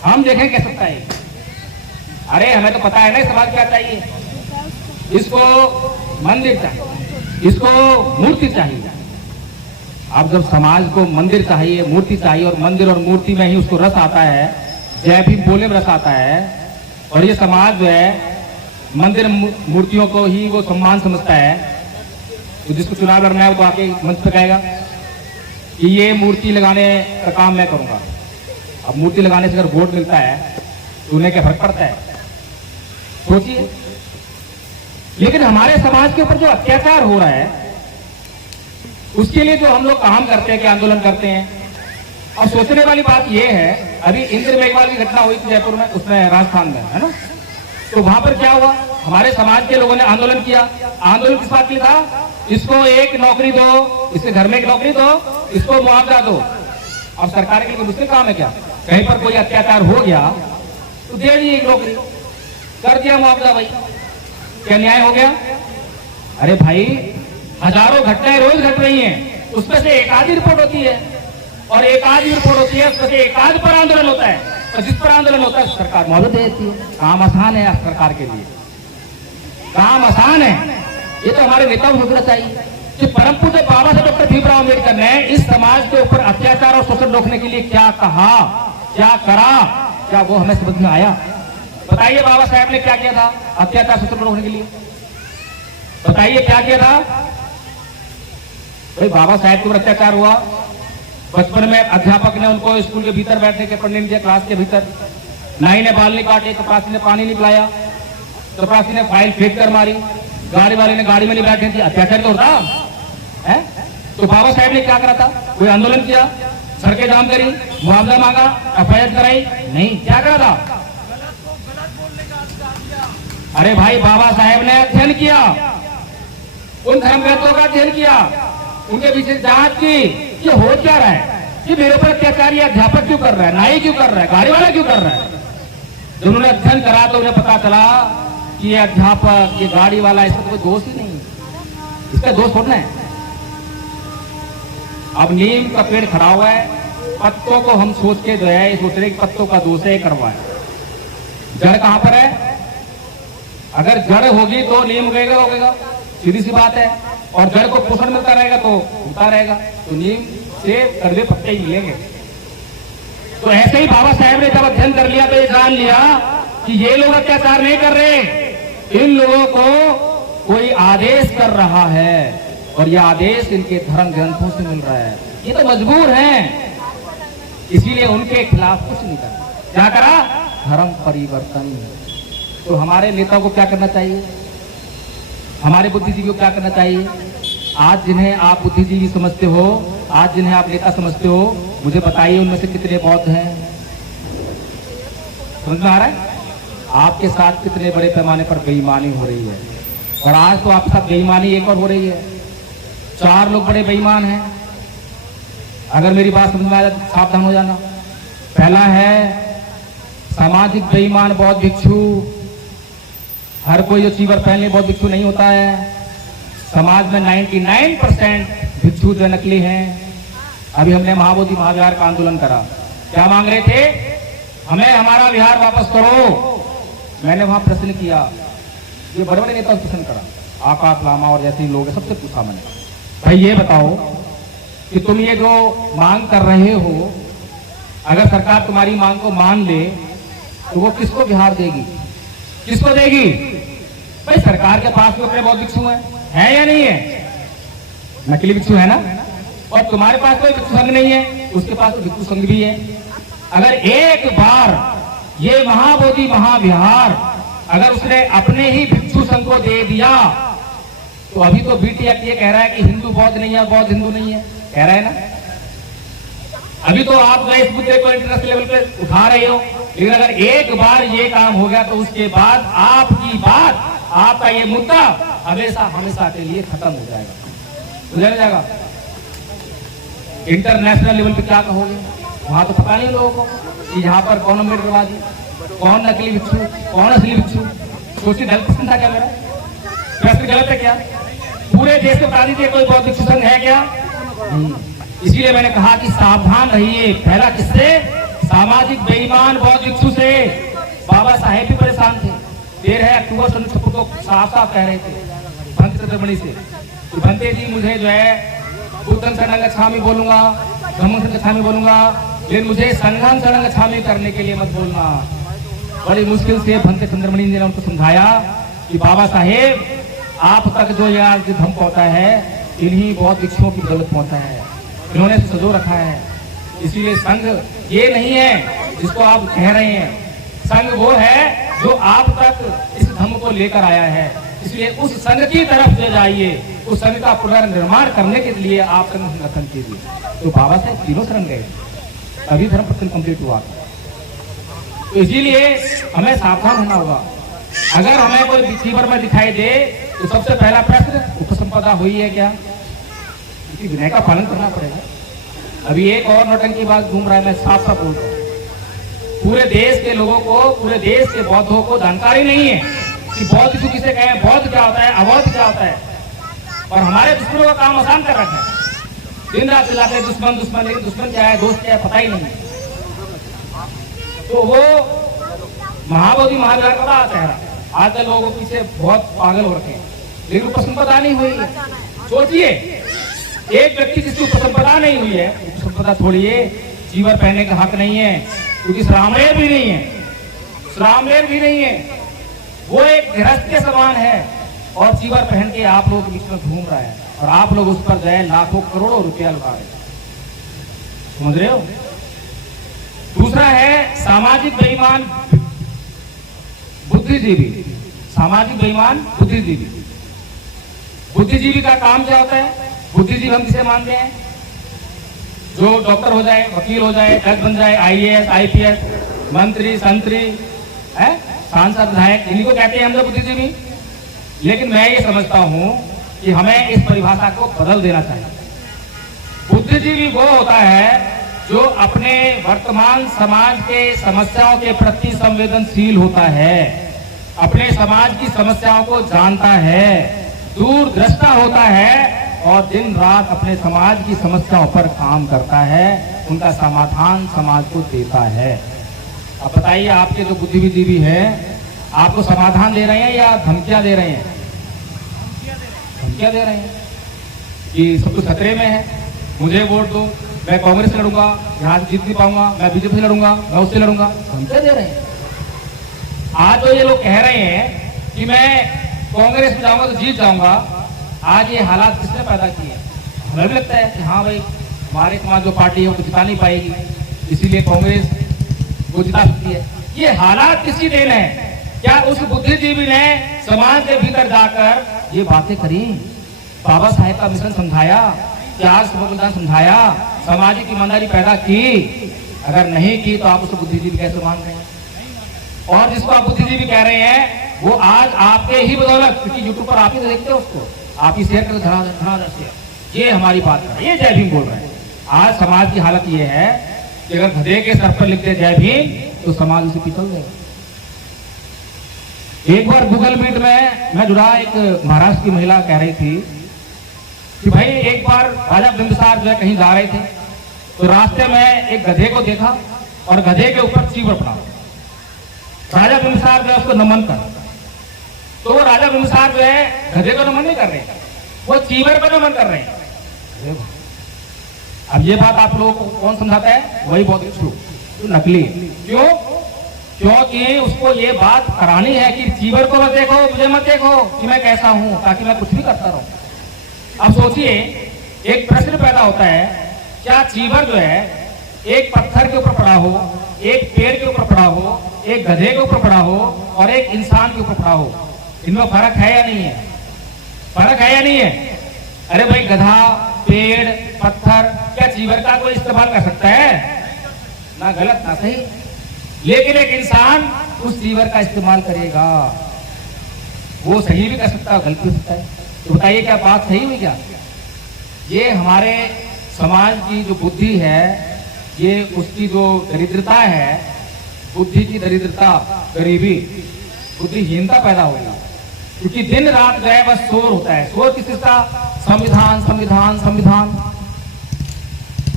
हम देखें क्या सकता है। अरे हमें तो पता है ना इस सवाल क्या चाहिए। इसको मंदिर चाहिए, इसको मूर्ति चाहिए। अब जब समाज को मंदिर चाहिए, मूर्ति चाहिए, और मंदिर और मूर्ति में ही उसको रस आता है, जय भीम बोले में रस आता है, और ये समाज जो है मंदिर मूर्तियों को ही वो सम्मान समझता है, तो जिसको चुनाव लड़ना है वो तो आके मंच पे कहेगा कि ये मूर्ति लगाने का काम मैं करूंगा। अब मूर्ति लगाने से अगर वोट मिलता है तो उन्हें क्या फर्क पड़ता है, सोचिए। लेकिन हमारे समाज के ऊपर जो अत्याचार हो रहा है उसके लिए जो हम लोग काम करते हैं, कि आंदोलन करते हैं। और सोचने वाली बात यह है, अभी इंद्र मेघवाल की घटना हुई थी जयपुर में, उसमें राजस्थान में, है ना। तो वहां पर क्या हुआ, हमारे समाज के लोगों ने आंदोलन किया। आंदोलन किस बात के लिए था, इसको एक नौकरी दो, इसके घर में एक नौकरी दो, इसको मुआवजा दो। अब सरकार के लिए मुश्किल काम है क्या, कहीं पर कोई अत्याचार हो गया तो दे दी एक नौकरी, कर दिया मुआवजा, भाई क्या न्याय हो गया। अरे भाई हजारों घटनाएं रोज घट रही हैं, उसमें से एक आधी रिपोर्ट होती है, और एक आधी रिपोर्ट होती है उसमें से एक आध पर आंदोलन होता है, और जिस पर आंदोलन होता है सरकार मुआवजा दे देती है। काम आसान है सरकार के लिए, काम आसान है। ये तो हमारे नेताओं को सोचना चाहिए कि परम पूज्य बाबा साहब डॉक्टर भीमराव अम्बेडकर ने इस समाज के ऊपर अत्याचार और शोषण रोकने के लिए क्या कहा, क्या करा, क्या वो हमें समझ में आया। बताइए बाबा साहब ने क्या किया था अत्याचार शोषण रोकने के लिए, बताइए क्या किया था। भाई बाबा साहब के ऊपर अत्याचार हुआ, बचपन में अध्यापक ने उनको स्कूल के भीतर बैठने के पढ़ने नहीं दिया, क्लास के भीतर। नाई ने बाल नहीं काटे, चपरासी ने पानी नहीं पिलाया, चपरासी ने फाइल फेंक कर मारी, गाड़ी वाले ने गाड़ी में नहीं बैठने दिया। अत्याचार तो होता है। तो बाबा साहब ने क्या करा था, कोई आंदोलन किया, सड़कें जाम करी, मुआवजा मांगा, एफआईआर कराई, नहीं, क्या करा था। अरे भाई बाबा साहब ने अध्ययन किया, उन धर्मग्रंथों का अध्ययन किया, उनके पीछे जांच की, ये हो क्या रहा है, कि मेरे ऊपर अत्याचार ये अध्यापक क्यों कर रहा है, नाई क्यों कर रहा है, गाड़ी वाला क्यों कर रहा है। जब उन्होंने अध्ययन करा तो उन्हें पता चला कि ये अध्यापक, ये गाड़ी वाला, इसका कोई दोष ही नहीं, इसका दोष छोड़ना है। अब नीम का पेड़ खड़ा हुआ है, पत्तों को हम सोच के जो है सोच रहे पत्तों का दोष है करवाए, जड़ कहां पर है। अगर जड़ होगी तो नीम उगेगा, सीधी सी बात है, और जड़ को पोषण मिलता रहेगा तो उगता रहेगा, तो नीम से कड़वे पत्ते ही मिलेंगे। तो ऐसे ही बाबा साहब ने जब अध्ययन कर लिया तो ये जान लिया कि ये लोग अत्याचार नहीं कर रहे, इन लोगों को कोई आदेश कर रहा है, और यह आदेश इनके धर्म ग्रंथों से मिल रहा है, ये तो मजबूर हैं, इसीलिए उनके खिलाफ कुछ नहीं करा। क्या करा, धर्म परिवर्तन। तो हमारे नेताओं को क्या करना चाहिए, हमारे बुद्धिजीवी को क्या करना चाहिए। आज जिन्हें आप बुद्धिजीवी समझते हो, आज जिन्हें आप नेता समझते हो, मुझे बताइए उनमें से कितने बौद्ध हैं। समझ में आ रहा है, आपके साथ कितने बड़े पैमाने पर बेईमानी हो रही है। और आज तो आपके साथ बेईमानी एक और हो रही है, 4 लोग बड़े बेईमान हैं। अगर मेरी बात समझ में आए तो सावधान हो जाना। पहला है सामाजिक बेईमान बौद्ध भिक्षु। हर कोई जो चीवर पहन ले बौद्ध भिक्षु नहीं होता है। समाज में 99% भिक्षु जो नकली हैं। अभी हमने महाबोधि महाविहार का आंदोलन करा, क्या मांग रहे थे, हमें हमारा विहार वापस करो। मैंने वहां प्रश्न किया, ये बड़े बड़े नेता प्रश्न करा, आकाश लामा और जैसे लोग हैं, सबसे पूछा मैंने, भाई ये बताओ कि तुम ये जो मांग कर रहे हो, अगर सरकार तुम्हारी मांग को मान ले तो वो किसको विहार देगी, किसको देगी। भाई सरकार के पास तो अपने बहुत भिक्षु है या नहीं है, नकली भिक्षु है ना, और तुम्हारे पास कोई भिक्षु संघ नहीं है, उसके पास तो भिक्षु संघ भी है। अगर एक बार ये महाबोधि महाविहार अगर उसने अपने ही भिक्षु संघ को दे दिया, तो अभी तो बीटीएफ ये कह रहा है कि हिंदू बौद्ध नहीं है, बौद्ध हिंदू नहीं है, कह रहा है ना। अभी तो आप जो इस मुद्दे को इंटरनेशनल लेवल पे उठा रहे हो, लेकिन अगर एक बार ये काम हो गया तो उसके बाद आपकी बात, आपका ये मुद्दा हमेशा हमेशा के लिए खत्म हो जाएगा, बुझा जाएगा। इंटरनेशनल लेवल पे क्या कहोगे, वहां तो पता नहीं लोगों को कि यहाँ पर कौन अम्बेडकरवादी, कौन नकली भिक्षु, कौन असली भिक्षु। सोचिए गलत प्रश्न था क्या मेरा, प्रश्न गलत है क्या। पूरे देश में बता दीजिए कोई बौद्ध भिक्षु संघ है क्या, नहीं। इसीलिए मैंने कहा कि सावधान रहिए, पहला किससे, सामाजिक बेईमान बौद्ध भिक्षु से बाबा साहेब भी परेशान थे। 13 अक्टूबर 1956 को साफ साफ कह रहे थे भंते चंद्रमणि से, भंते जी मुझे जो है बुद्धं शरणं गच्छामि बोलूंगा, धम्मं शरणं गच्छामि बोलूंगा, लेकिन मुझे संघं शरणं गच्छामि करने के लिए मत बोलना। बड़ी मुश्किल से भंते चंद्रमणि ने उनको समझाया कि बाबा साहेब आप तक जो यार धम्म पहुंचा है इन्हीं बौद्ध भिक्षुओं की बदौलत पहुंचा है, इन्होंने सजो रखा है। इसीलिए संघ ये नहीं है जिसको आप कह रहे हैं, संघ वो है जो आप तक इस धम्म को लेकर आया है। इसलिए उस संघ की तरफ ले जाइए, उस संघ का पुनर्निर्माण करने के लिए आप संघ संगठन कीजिए। तो बाबा साहेब तीनों शरण गए, तभी धर्म प्रचलन कंप्लीट हुआ। तो इसीलिए हमें सावधान होना होगा। अगर हमें कोई रिसीवर में दिखाई दे तो सबसे पहला प्रश्न उपसंपदा हुई है क्या, क्योंकि विनय का पालन करना पड़ेगा। अभी एक और नौटंकी बात घूम रहा है, मैं साफ साफ बोल रहा हूँ, पूरे देश के लोगों को, पूरे देश के बौद्धों को जानकारी नहीं है कि बौद्ध भिक्षु किसे कहें, बौद्ध क्या होता है, अबौद्ध क्या होता है। और हमारे दुश्मनों का काम आसान कर रखा है, दिन रात चिल्लाते दुश्मन दुश्मन, लेकिन दुश्मन क्या है, दोस्त क्या है, पता ही नहीं। तो वो महाबोधि महावीर का चेहरा आजकल लोगों के पीछे बहुत पागल हो रखे हैं, लेकिन उपसंपदा नहीं हुई है। सोचिए एक व्यक्ति जिसकी उपसंपदा नहीं हुई है, उपसंपदा छोड़िए, चीवर पहनने का हक नहीं है, क्योंकि श्रामलेर भी नहीं है, श्रामलेर भी नहीं है, वो एक गृहस्थ के समान है और चीवर पहन के आप लोगों के बीच में घूम रहा है और आप लोग उस पर गए लाखों करोड़ों रुपया लगा रहे, समझ रहे हो। दूसरा है सामाजिक बेईमान बुद्धिजीवी, सामाजिक बेईमान बुद्धिजीवी। बुद्धिजीवी का काम क्या होता है, बुद्धिजीवी हम किसे मानते हैं, जो डॉक्टर हो जाए, वकील हो जाए, जज बन जाए, IAS IPS, मंत्री संतरी है, सांसद विधायक, इन्हीं को कहते हैं हम लोग बुद्धिजीवी। लेकिन मैं ये समझता हूं कि हमें इस परिभाषा को बदल देना चाहिए। बुद्धिजीवी वो होता है जो अपने वर्तमान समाज के समस्याओं के प्रति संवेदनशील होता है, अपने समाज की समस्याओं को जानता है, दूरदृष्टा होता है और दिन रात अपने समाज की समस्याओं पर काम करता है, उनका समाधान समाज को देता है। अब बताइए आपके जो बुद्धिजीवी हैं आपको समाधान दे रहे हैं या धमकियां दे रहे हैं? धमकियां दे रहे हैं कि सब कुछ खतरे में है, मुझे वोट दो, मैं कांग्रेस से लड़ूंगा, यहाँ से जीत नहीं पाऊंगा, मैं बीजेपी से लड़ूंगा, मैं उससे लड़ूंगा, धमकियां दे रहे हैं। आज तो ये लोग कह रहे हैं कि मैं कांग्रेस में जाऊंगा तो जीत जाऊंगा। आज ये हालात किसने पैदा किए? हमें भी लगता है कि हाँ भाई हमारे समाज जो पार्टी है वो तो जिता नहीं पाएगी, इसीलिए कांग्रेस वो जिता सकती है। ये हालात किसकी देन है? क्या उस बुद्धिजीवी ने समाज के भीतर जाकर ये बातें करी, बाबा साहेब का मिशन समझाया, त्याग बलिदान समझाया, सामाजिक ईमानदारी पैदा की? अगर नहीं की तो आप उसे बुद्धिजीवी कैसे मान रहे हैं? और जिसको आप बुद्धिजीवी कह रहे हैं वो आज आपके ही बदौलत, क्योंकि यूट्यूब पर आप ही देखते हो उसको, आप ही शेयर करके ये हमारी बात कर, ये जय भीम बोल रहे हैं। आज समाज की हालत ये है कि अगर गधे के सर पर लिखते जय भीम तो समाज उसे पिछल देगा। एक बार गूगल मीट में मैं जुड़ा, एक महाराष्ट्र की महिला कह रही थी कि भाई एक बार राजा बिंबिसार जो है कहीं जा रहे थे तो रास्ते में एक गधे को देखा और गधे के ऊपर चीवर पड़ा। राजा बिंबिसार जो है उसको नमन कर, तो वो राजा बिंबिसार जो है गधे को नमन नहीं कर रहे, वो चीवर को नमन कर रहे हैं। अब ये बात आप लोगों को कौन समझाता है? वही बौद्ध भिक्षु नकली। क्यों? क्योंकि उसको ये बात करानी है कि चीवर को मत देखो, मुझे मत देखो कि मैं कैसा हूं, ताकि मैं कुछ भी करता रहूं। अब सोचिए एक प्रश्न पैदा होता है, क्या चीवर जो है एक पत्थर के ऊपर पड़ा हो, एक पेड़ के ऊपर पड़ा हो, एक गधे के ऊपर पड़ा हो और एक इंसान के ऊपर पड़ा हो, इनमें फर्क है या नहीं है? फर्क है या नहीं है? अरे भाई गधा, पेड़, पत्थर, क्या चीवर का कोई इस्तेमाल कर सकता है? ना गलत ना सही। लेकिन एक इंसान उस चीवर का इस्तेमाल करेगा, वो सही भी कर सकता है, गलत भी सकता है। तो बताइए क्या बात सही हुई क्या? ये हमारे समाज की जो बुद्धि है, ये उसकी जो दरिद्रता है, बुद्धि की दरिद्रता, गरीबी, बुद्धिहीनता पैदा होगी। क्योंकि दिन रात गए बस शोर होता है। शोर किस चीज का? संविधान संविधान संविधान।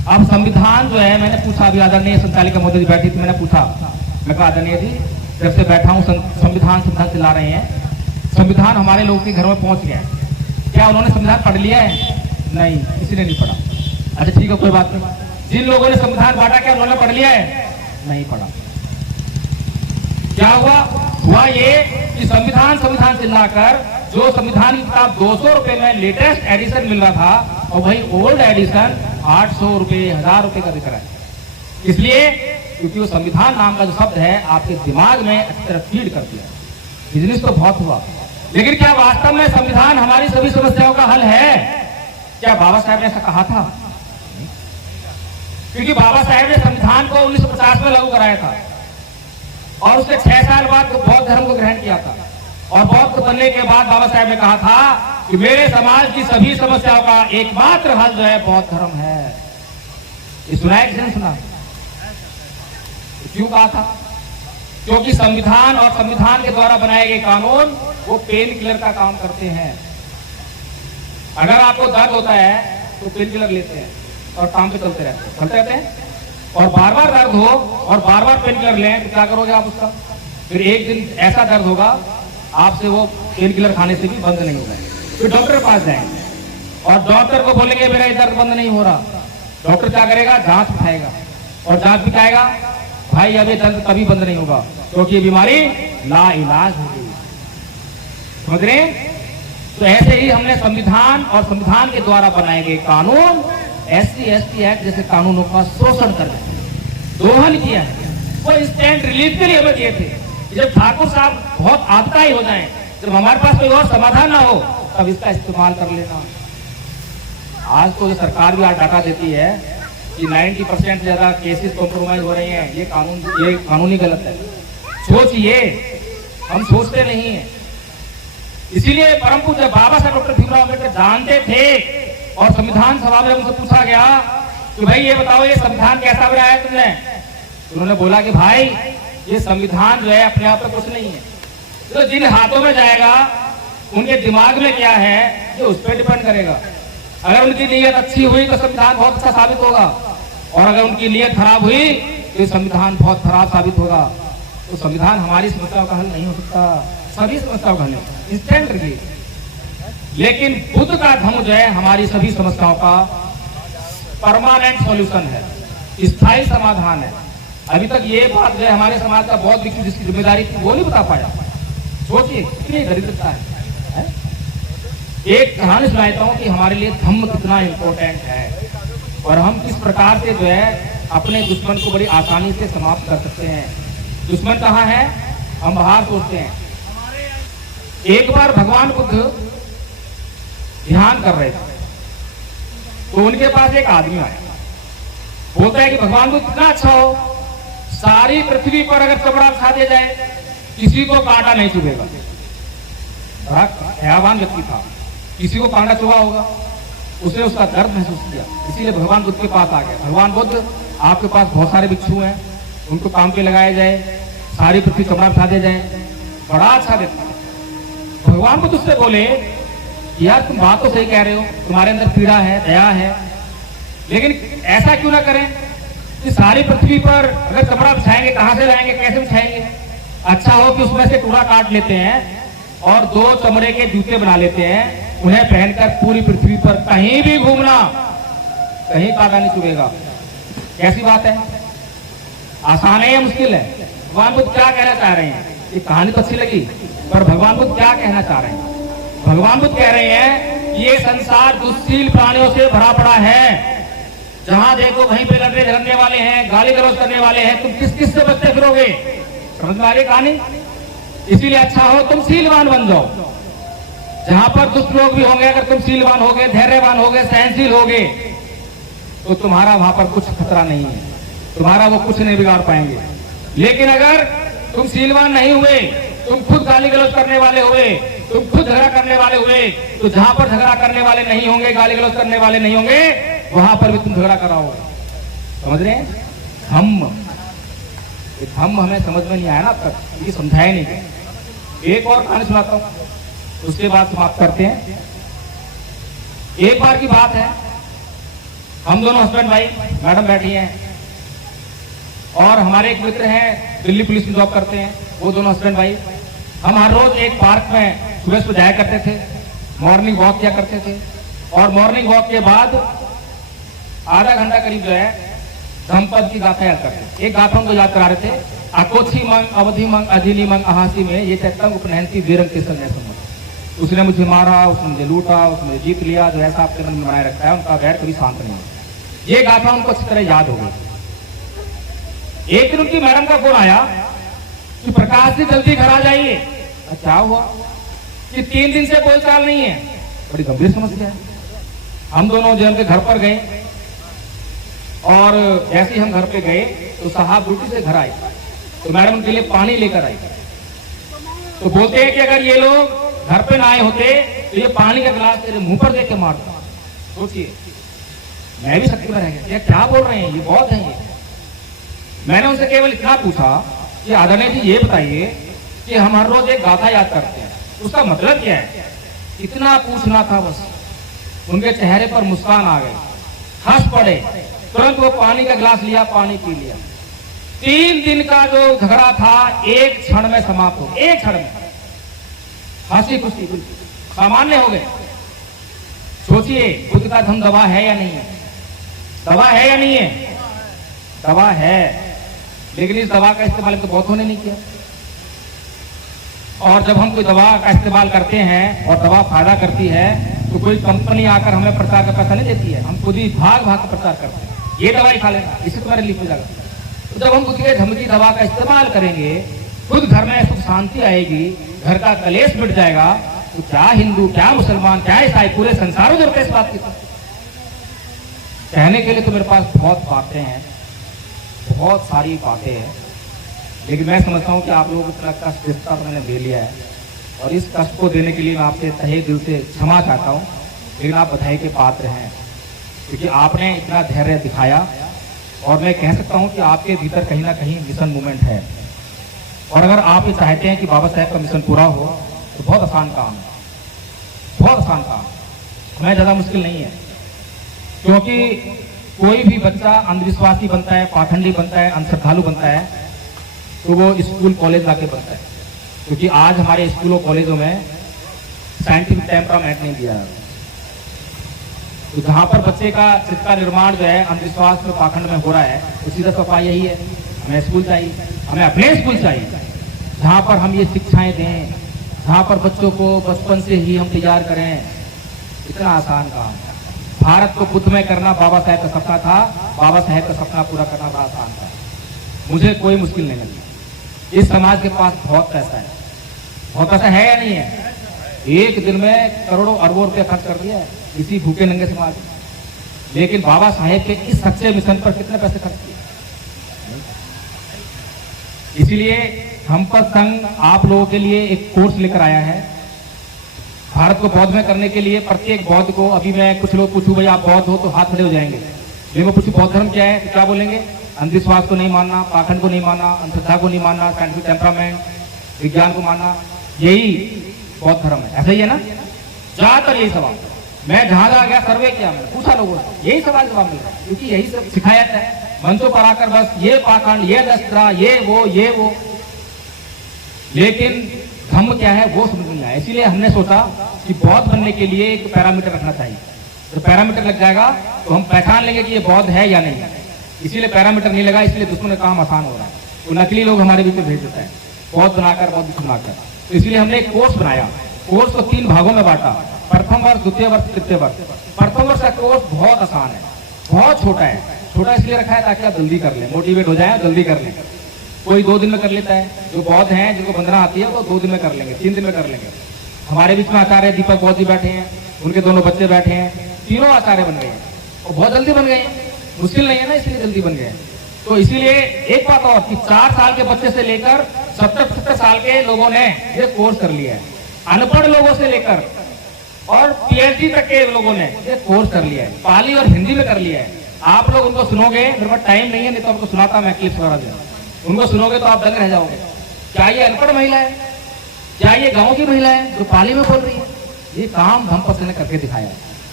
अब संविधान जो है, मैंने पूछा अभी आदरणीय संचालिका महोदय जी बैठी थी, मैंने पूछा, मैं कहा आदरणीय जी जब से बैठा हूँ संविधान चिल्ला रहे हैं, संविधान हमारे लोगों के घर में पहुंच गया, क्या उन्होंने संविधान पढ़ लिया है? नहीं, किसी ने नहीं पढ़ा। अच्छा ठीक है, कोई बात नहीं। जिन लोगों ने संविधान बांटा, क्या उन्होंने पढ़ लिया है? नहीं पढ़ा। क्या हुआ ये कि संविधान चिल्लाकर जो संविधान की किताब 200 रुपए में लेटेस्ट एडिशन मिल रहा था, और वही ओल्ड एडिशन 800 रुपए 1000 रुपए का दिख रहा है। इसलिए क्योंकि वो संविधान नाम का जो शब्द है आपके दिमाग में अच्छी तरह फीड कर दिया। बिजनेस तो बहुत हुआ, लेकिन क्या वास्तव में संविधान हमारी सभी समस्याओं का हल है? क्या बाबा साहब ने ऐसा कहा था? क्योंकि बाबा साहब ने संविधान को 1950 में लागू कराया था, और उसके 6 साल बाद बौद्ध धर्म को ग्रहण किया था, और बौद्ध बनने के बाद बाबा साहब ने कहा था कि मेरे समाज की सभी समस्याओं का एकमात्र हल जो है बौद्ध धर्म है। ये सुना है किसने सुना? क्यों कहा था? क्योंकि संविधान और संविधान के द्वारा बनाए गए कानून वो पेन किलर का काम करते हैं। अगर आपको दर्द होता है तो पेन किलर लेते हैं और काम पे चलते रहते हैं, और बार बार दर्द हो और बार बार पेन किलर लें तो क्या करोगे आप उसका? फिर एक दिन ऐसा दर्द होगा आपसे वो पेन किलर खाने से भी बंद नहीं होगा, फिर डॉक्टर के पास जाएंगे और डॉक्टर को बोलेंगे मेरा ये दर्द बंद नहीं हो रहा। डॉक्टर क्या करेगा? जांच उठाएगा, और जांच भी कहेगा भाई अब ये दर्द कभी बंद नहीं होगा क्योंकि ये बीमारी लाइलाज हो गई। समझ रहे? तो ऐसे ही हमने संविधान और संविधान के द्वारा बनाए गए कानून SC ST एक्ट जैसे कानूनों का शोषण कर दिया, दोहन किया है। वो इंस्टेंट रिलीफ के लिए हमें दिए थे। जब ठाकुर साहब बहुत आपदाई हो जाएं, जब हमारे पास कोई और समाधान ना हो, तब इसका इस्तेमाल कर लेना। आज तो जो सरकार भी आज डाटा देती है कि 90% से ज्यादा केसेस कॉम्प्रोमाइज हो रहे हैं, ये कानूनी गलत है। सोचिए, हम सोचते नहीं है। इसीलिए परम पूज्य बाबा साहब डॉक्टर भीमराव अम्बेडकर जानते थे, और संविधान सभा में उनसे पूछा गया कि भाई ये बताओ ये संविधान कैसा बनाया तुमने? उन्होंने बोला कि भाई ये संविधान जो है अपने आप में कुछ नहीं है, तो जिन हाथों में जाएगा उनके दिमाग में क्या है ये उस पर डिपेंड करेगा। अगर उनकी नीयत अच्छी हुई तो संविधान बहुत अच्छा साबित होगा, और अगर उनकी नीयत खराब हुई तो संविधान बहुत खराब साबित होगा। तो संविधान हमारी समस्याओं का हल नहीं हो सकता, सभी समस्याओं का हल इंस्टेंट रिलीफ। लेकिन बुद्ध का धर्म जो है हमारी सभी समस्याओं का परमानेंट सॉल्यूशन है, स्थायी समाधान है। अभी तक ये बात जो है हमारे समाज का बहुत विकसित जिसकी जिम्मेदारी थी वो नहीं बता पाया। सोचिए कितनी दरिद्रता है। एक कहानी सुनाता हूँ कि हमारे लिए धम्म कितना इम्पोर्टेंट है, और हम किस प्रकार से जो है अपने दुश्मन को बड़ी आसानी से समाप्त कर सकते हैं। दुश्मन कहाँ है? हम बाहर सोचते हैं। एक बार भगवान बुद्ध ध्यान कर रहे थे, तो उनके पास एक आदमी आया, बोलता है कि भगवान बुद्ध कितना अच्छा हो, सारी पृथ्वी पर अगर चमड़ा बिछा दिया जाए किसी को कांटा नहीं चुभेगा। बड़ा दयावान व्यक्ति था, किसी को कांटा चुभा होगा, उसने उसका दर्द महसूस किया, इसीलिए भगवान बुद्ध के पास आ गया। भगवान बुद्ध आपके पास बहुत सारे भिक्षु हैं, उनको काम पे लगाया जाए, सारी पृथ्वी चमड़ा बिछा दिया जाए। बड़ा अच्छा व्यक्ति। भगवान बुद्ध उससे बोले यार तुम बात तो सही कह रहे हो, तुम्हारे अंदर पीड़ा है, दया है, लेकिन ऐसा क्यों ना करें कि सारी पृथ्वी पर अगर कपड़ा बिछाएंगे कहां से लाएंगे, कैसे बिछाएंगे? अच्छा हो कि उसमें से टुकड़ा काट लेते हैं और 2 चमड़े के जूते बना लेते हैं, उन्हें पहनकर पूरी पृथ्वी पर कहीं भी घूमना, कहीं कांटा नहीं चुभेगा। कैसी बात है? आसान है या मुश्किल है? भगवान बुद्ध क्या कहना चाह रहे हैं? ये कहानी तो अच्छी लगी, पर भगवान बुद्ध क्या कहना चाह रहे हैं? भगवान बुद्ध कह रहे हैं ये संसार दुष्शील प्राणियों से भरा पड़ा है, जहां देखो वहीं पे लड़ने झगड़ने वाले हैं, गाली गलौज करने वाले हैं, तुम किस किस से बचते फिरोगे? समझ में आ रही कहानी? इसीलिए अच्छा हो तुम शीलवान बन जाओ। जहां पर दुष्ट लोग भी होंगे, अगर तुम शीलवान होगे, धैर्यवान होगे, सहनशील होगे, तो तुम्हारा वहां पर कुछ खतरा नहीं है, तुम्हारा वो कुछ नहीं बिगाड़ पाएंगे। लेकिन अगर तुम शीलवान नहीं हुए, तुम खुद गाली गलौज करने वाले हुए, तुम खुद झगड़ा करने वाले हुए, तो जहां पर झगड़ा करने वाले नहीं होंगे, गाली गलौज करने वाले नहीं होंगे, वहां पर भी तुम झगड़ा कराओगे। समझ रहे हैं? धम्म, ये धम्म हमें समझ में नहीं आया ना अब तक, ये समझाया नहीं गया। एक और कहानी सुनाता हूं, उसके बाद समाप्त करते हैं। एक बार की बात है, हम दोनों हस्बैंड वाइफ, मैडम बैठी हैं, और हमारे एक मित्र हैं दिल्ली पुलिस में जॉब करते हैं, वो दोनों हस्बैंड वाइफ। हम हर रोज एक पार्क में सुबह सुबह जाया करते थे, मॉर्निंग वॉक किया करते थे, और मॉर्निंग वॉक के बाद आधा घंटा करीब जो है धम्मपद की गाथा याद करते। एक गाथा उनको याद करा रहे थे, अकोछी मंग अवधि मंग अजिली मंग अहासी में ये चैतंग उपनयंती वीरंग के संग संग। उसने मुझे मारा, उसने मुझे लूटा, उसने मुझे जीत लिया, जो ऐसा आपके मन में बनाए रखता है, उनका वैर कभी शांत नहीं है। ये गाथा उनको अच्छी तरह याद हो गई। एक दिन उनकी मैडम का फोन आया कि प्रकाश जी जल्दी घर आ जाइए। क्या हुआ? कि 3 दिन से बोलचाल नहीं है। बड़ी गंभीर समस्या है। हम दोनों जो उनके घर पर गए, और जैसे ही हम घर पे गए तो साहब ड्यूटी से घर आए, तो मैडम उनके लिए पानी लेकर आई। तो बोलते हैं कि अगर ये लोग घर पे ना आए होते तो ये पानी का गिलास तेरे मुंह पर देके मारता। सोचिए, मैं भी शक्ति में रह गया, क्या बोल रहे हैं, ये बहुत है ये। मैंने उनसे केवल इतना पूछा कि आदरणीय जी ये बताइए कि हम हर रोज एक गाथा याद करते हैं, उसका मतलब क्या है? इतना पूछना था बस। उनके चेहरे पर मुस्कान आ गई, हंस पड़े, तुरंत वो पानी का गिलास लिया, पानी पी लिया। 3 दिन का जो झगड़ा था एक क्षण में समाप्त हो, एक क्षण में हंसी खुशी सामान्य हो गए। सोचिए, खुद का धन दवा है या नहीं है? दवा है या नहीं है? दवा है, लेकिन इस दवा का इस्तेमाल तो बहुतों ने नहीं किया। और जब हम कोई दवा का इस्तेमाल करते हैं और दवा फायदा करती है तो कोई कंपनी आकर हमें प्रचार का पैसा नहीं देती है, हम खुद ही भाग भाग कर प्रचार करते हैं, ये दवाई खा लेना, इससे तुम्हारे रिलीफ हो जाएगा। तो जब हम खुद के धर्म की दवा का इस्तेमाल करेंगे, खुद घर में सुख शांति आएगी, घर का कलेश मिट जाएगा, तो क्या हिंदू, क्या मुसलमान, क्या ईसाई, पूरे संसार में जुड़ते इस बात की। कहने के लिए तो मेरे पास बहुत बातें हैं, बहुत सारी बातें हैं, लेकिन मैं समझता हूं कि आप लोगों को इतना कष्ट जितना मैंने दे लिया है, और इस कष्ट को देने के लिए मैं आपसे तहे दिल से क्षमा चाहता हूं। लेकिन आप बधाई के पात्र हैं, क्योंकि आपने इतना धैर्य दिखाया, और मैं कह सकता हूं कि आपके भीतर कहीं ना कहीं मिशन मूवमेंट है। और अगर आप ये चाहते हैं कि बाबा साहेब का मिशन पूरा हो तो बहुत आसान काम है, बहुत आसान काम, हमें ज़्यादा मुश्किल नहीं है। क्योंकि कोई भी बच्चा अंधविश्वासी बनता है, पाखंडी बनता है, अंधश्रद्धालु बनता है, तो वो स्कूल कॉलेज लाके बनता है। क्योंकि आज हमारे स्कूलों कॉलेजों में साइंटिफिक टेम्परामेंट नहीं दिया जाता। तो जहाँ पर बच्चे का चित्त का निर्माण जो है अंधविश्वास में, पाखंड में हो रहा है, तो सीधा सफा यही है, हमें स्कूल चाहिए, हमें अपने स्कूल चाहिए जहाँ पर हम ये शिक्षाएं दें, जहाँ पर बच्चों को बचपन से ही हम तैयार करें। इतना आसान काम है। भारत को बुद्धमय करना बाबा साहेब का सपना था, बाबा साहेब का सपना पूरा करना बड़ा आसान था, मुझे कोई मुश्किल नहीं लगी। इस समाज के पास बहुत पैसा है, बहुत पैसा है या नहीं है? एक दिन में करोड़ों अरबों रुपये खर्च कर दिया है इसी भूखे नंगे समाज में। लेकिन बाबा साहेब के इस सच्चे मिशन पर कितने पैसे खर्च किए? इसीलिए हम पर संघ आप लोगों के लिए एक कोर्स लेकर आया है, भारत को बौद्धमय करने के लिए। प्रत्येक बौद्ध को, अभी मैं कुछ लोग पूछूं भाई आप बौद्ध हो तो हाथ खड़े हो जाएंगे, लेकिन पूछूं बौद्ध धर्म क्या है तो क्या बोलेंगे? अंधविश्वास को नहीं मानना, पाखंड को नहीं मानना, अंधश्रद्धा को नहीं मानना, साइंटिफिक टेम्परामेंट, विज्ञान को मानना, यही बौद्ध धर्म है। ऐसा ही है ना? ज्यादातर यही सवाल, मैं जहां जहां गया सर्वे किया, मैंने पूछा लोगों से, यही सवाल जवाब मिल रहा है, क्योंकि यही सब सिखाया जाता है मंचों पर आकर, बस ये पाखंड, ये दस्त्रा, ये वो। लेकिन धर्म क्या है वो समझ नहीं आया। इसीलिए हमने सोचा कि बौद्ध बनने के लिए एक पैरामीटर रखना चाहिए। तो पैरामीटर लग जाएगा तो हम पहचान लेंगे कि ये बौद्ध है या नहीं। इसीलिए पैरामीटर नहीं लगा, इसलिए दुश्मन का काम आसान हो रहा है, तो नकली लोग हमारे बीच में भेज देता है, बौद्ध बनाकर, बौद्ध बनाकर। तो इसलिए हमने एक कोर्स बनाया, कोर्स को 3 भागों में बांटा, प्रथम वर्ष, द्वितीय वर्ष, तृतीय वर्ष। प्रथम वर्ष का कोर्स बहुत आसान है, बहुत छोटा है। छोटा इसलिए रखा है ताकि आप जल्दी कर लें, मोटिवेट हो जाए, जल्दी कर लें। कोई 2 दिन में कर लेता है, जो बौद्ध हैं जिनको वंदना आती है वो 2 दिन में कर लेंगे, 3 दिन में कर लेंगे। हमारे बीच में आचार्य दीपक बौद्ध जी बैठे हैं, उनके दोनों बच्चे बैठे हैं, तीनों आचार्य बन गए हैं और बहुत जल्दी बन गए हैं। मुश्किल नहीं है ना, इसलिए जल्दी बन गए। तो इसीलिए एक बात और कि 4 साल के बच्चे से लेकर 70-70 साल के लोगों ने ये कोर्स कर लिया है। अनपढ़ लोगों से लेकर और पीएचडी तक के लोगों ने ये कोर्स कर लिया है, पाली और हिंदी में कर लिया है। आप लोग उनको सुनोगे, मेरे पास टाइम नहीं है, नहीं तो आपको सुनाता मैं क्लिप्स वगैरह दूंगा। उनको सुनोगे तो आप दंग रह जाओगे। क्या ये अनपढ़ महिला है? क्या ये गांव की महिला है जो पाली में बोल रही है? ये काम धम्मपद ने करके दिखाया है।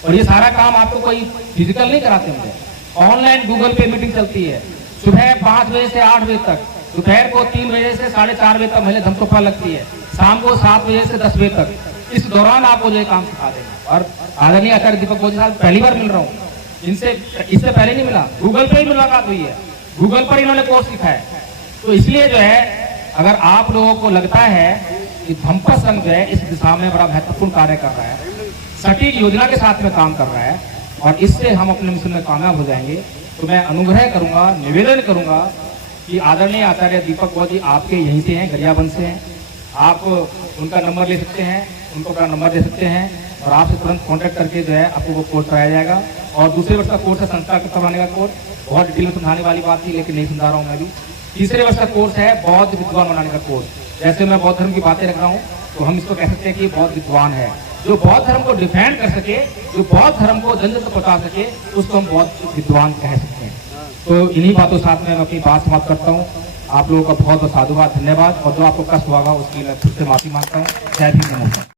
और ये सारा काम आपको कोई फिजिकल नहीं कराते मुझे, ऑनलाइन गूगल पे मीटिंग चलती है। सुबह 5 बजे से 8 बजे तक, दोपहर को 3 बजे से 4:30 बजे तक महिला धमकोपा लगती है, शाम को 7 बजे से 10 बजे तक। इस दौरान आपको जो काम सिखा देंगे। और आदरणीय आचार्य दीपक बोझी साहब पहली बार मिल रहा हूँ इनसे, इससे पहले नहीं मिला, गूगल पे ही मुलाकात हुई है, गूगल पर इन्होंने कोर्स सीखा है। तो इसलिए जो है अगर आप लोगों को लगता है कि धम्पा संघ जो है इस दिशा में बड़ा महत्वपूर्ण कार्य कर रहा है, सटीक योजना के साथ में काम कर रहा है और इससे हम अपने मिशन में कामयाब हो जाएंगे, तो मैं अनुग्रह करूंगा, निवेदन करूंगा कि आदरणीय आचार्य दीपक बोझी आपके यहीं से हैं, गरियाबंद से हैं, आप उनका नंबर ले सकते हैं, उनको अपना नंबर दे सकते हैं और आपसे तुरंत कॉन्टैक्ट करके जो है आपको वो कोर्स कराया जाएगा। और दूसरे वर्ष का कोर्स है संस्कार करवाने का कोर्स, बहुत डिटेल में समझाने वाली बात थी लेकिन नहीं समझा रहा हूँ मैं भी। तीसरे वर्ष का कोर्स है बौद्ध विद्वान बनाने का कोर्स। जैसे मैं बौद्ध धर्म की बातें रख रहा हूँ तो हम इसको कह सकते हैं कि बौद्ध विद्वान है, जो बौद्ध धर्म को डिफेंड कर सके, जो बौद्ध धर्म को जन जन तक पहुंचा सके, उसको हम बौद्ध विद्वान कह सकते हैं। तो इन्हीं बातों के साथ में मैं अपनी बात समाप्त करता हूँ। आप लोगों का बहुत बहुत साधुवाद, धन्यवाद। और जो आपको कष्ट हुआ उसके लिए मैं फिर से माफी मांगता हूँ। जय भीम, नमस्कार।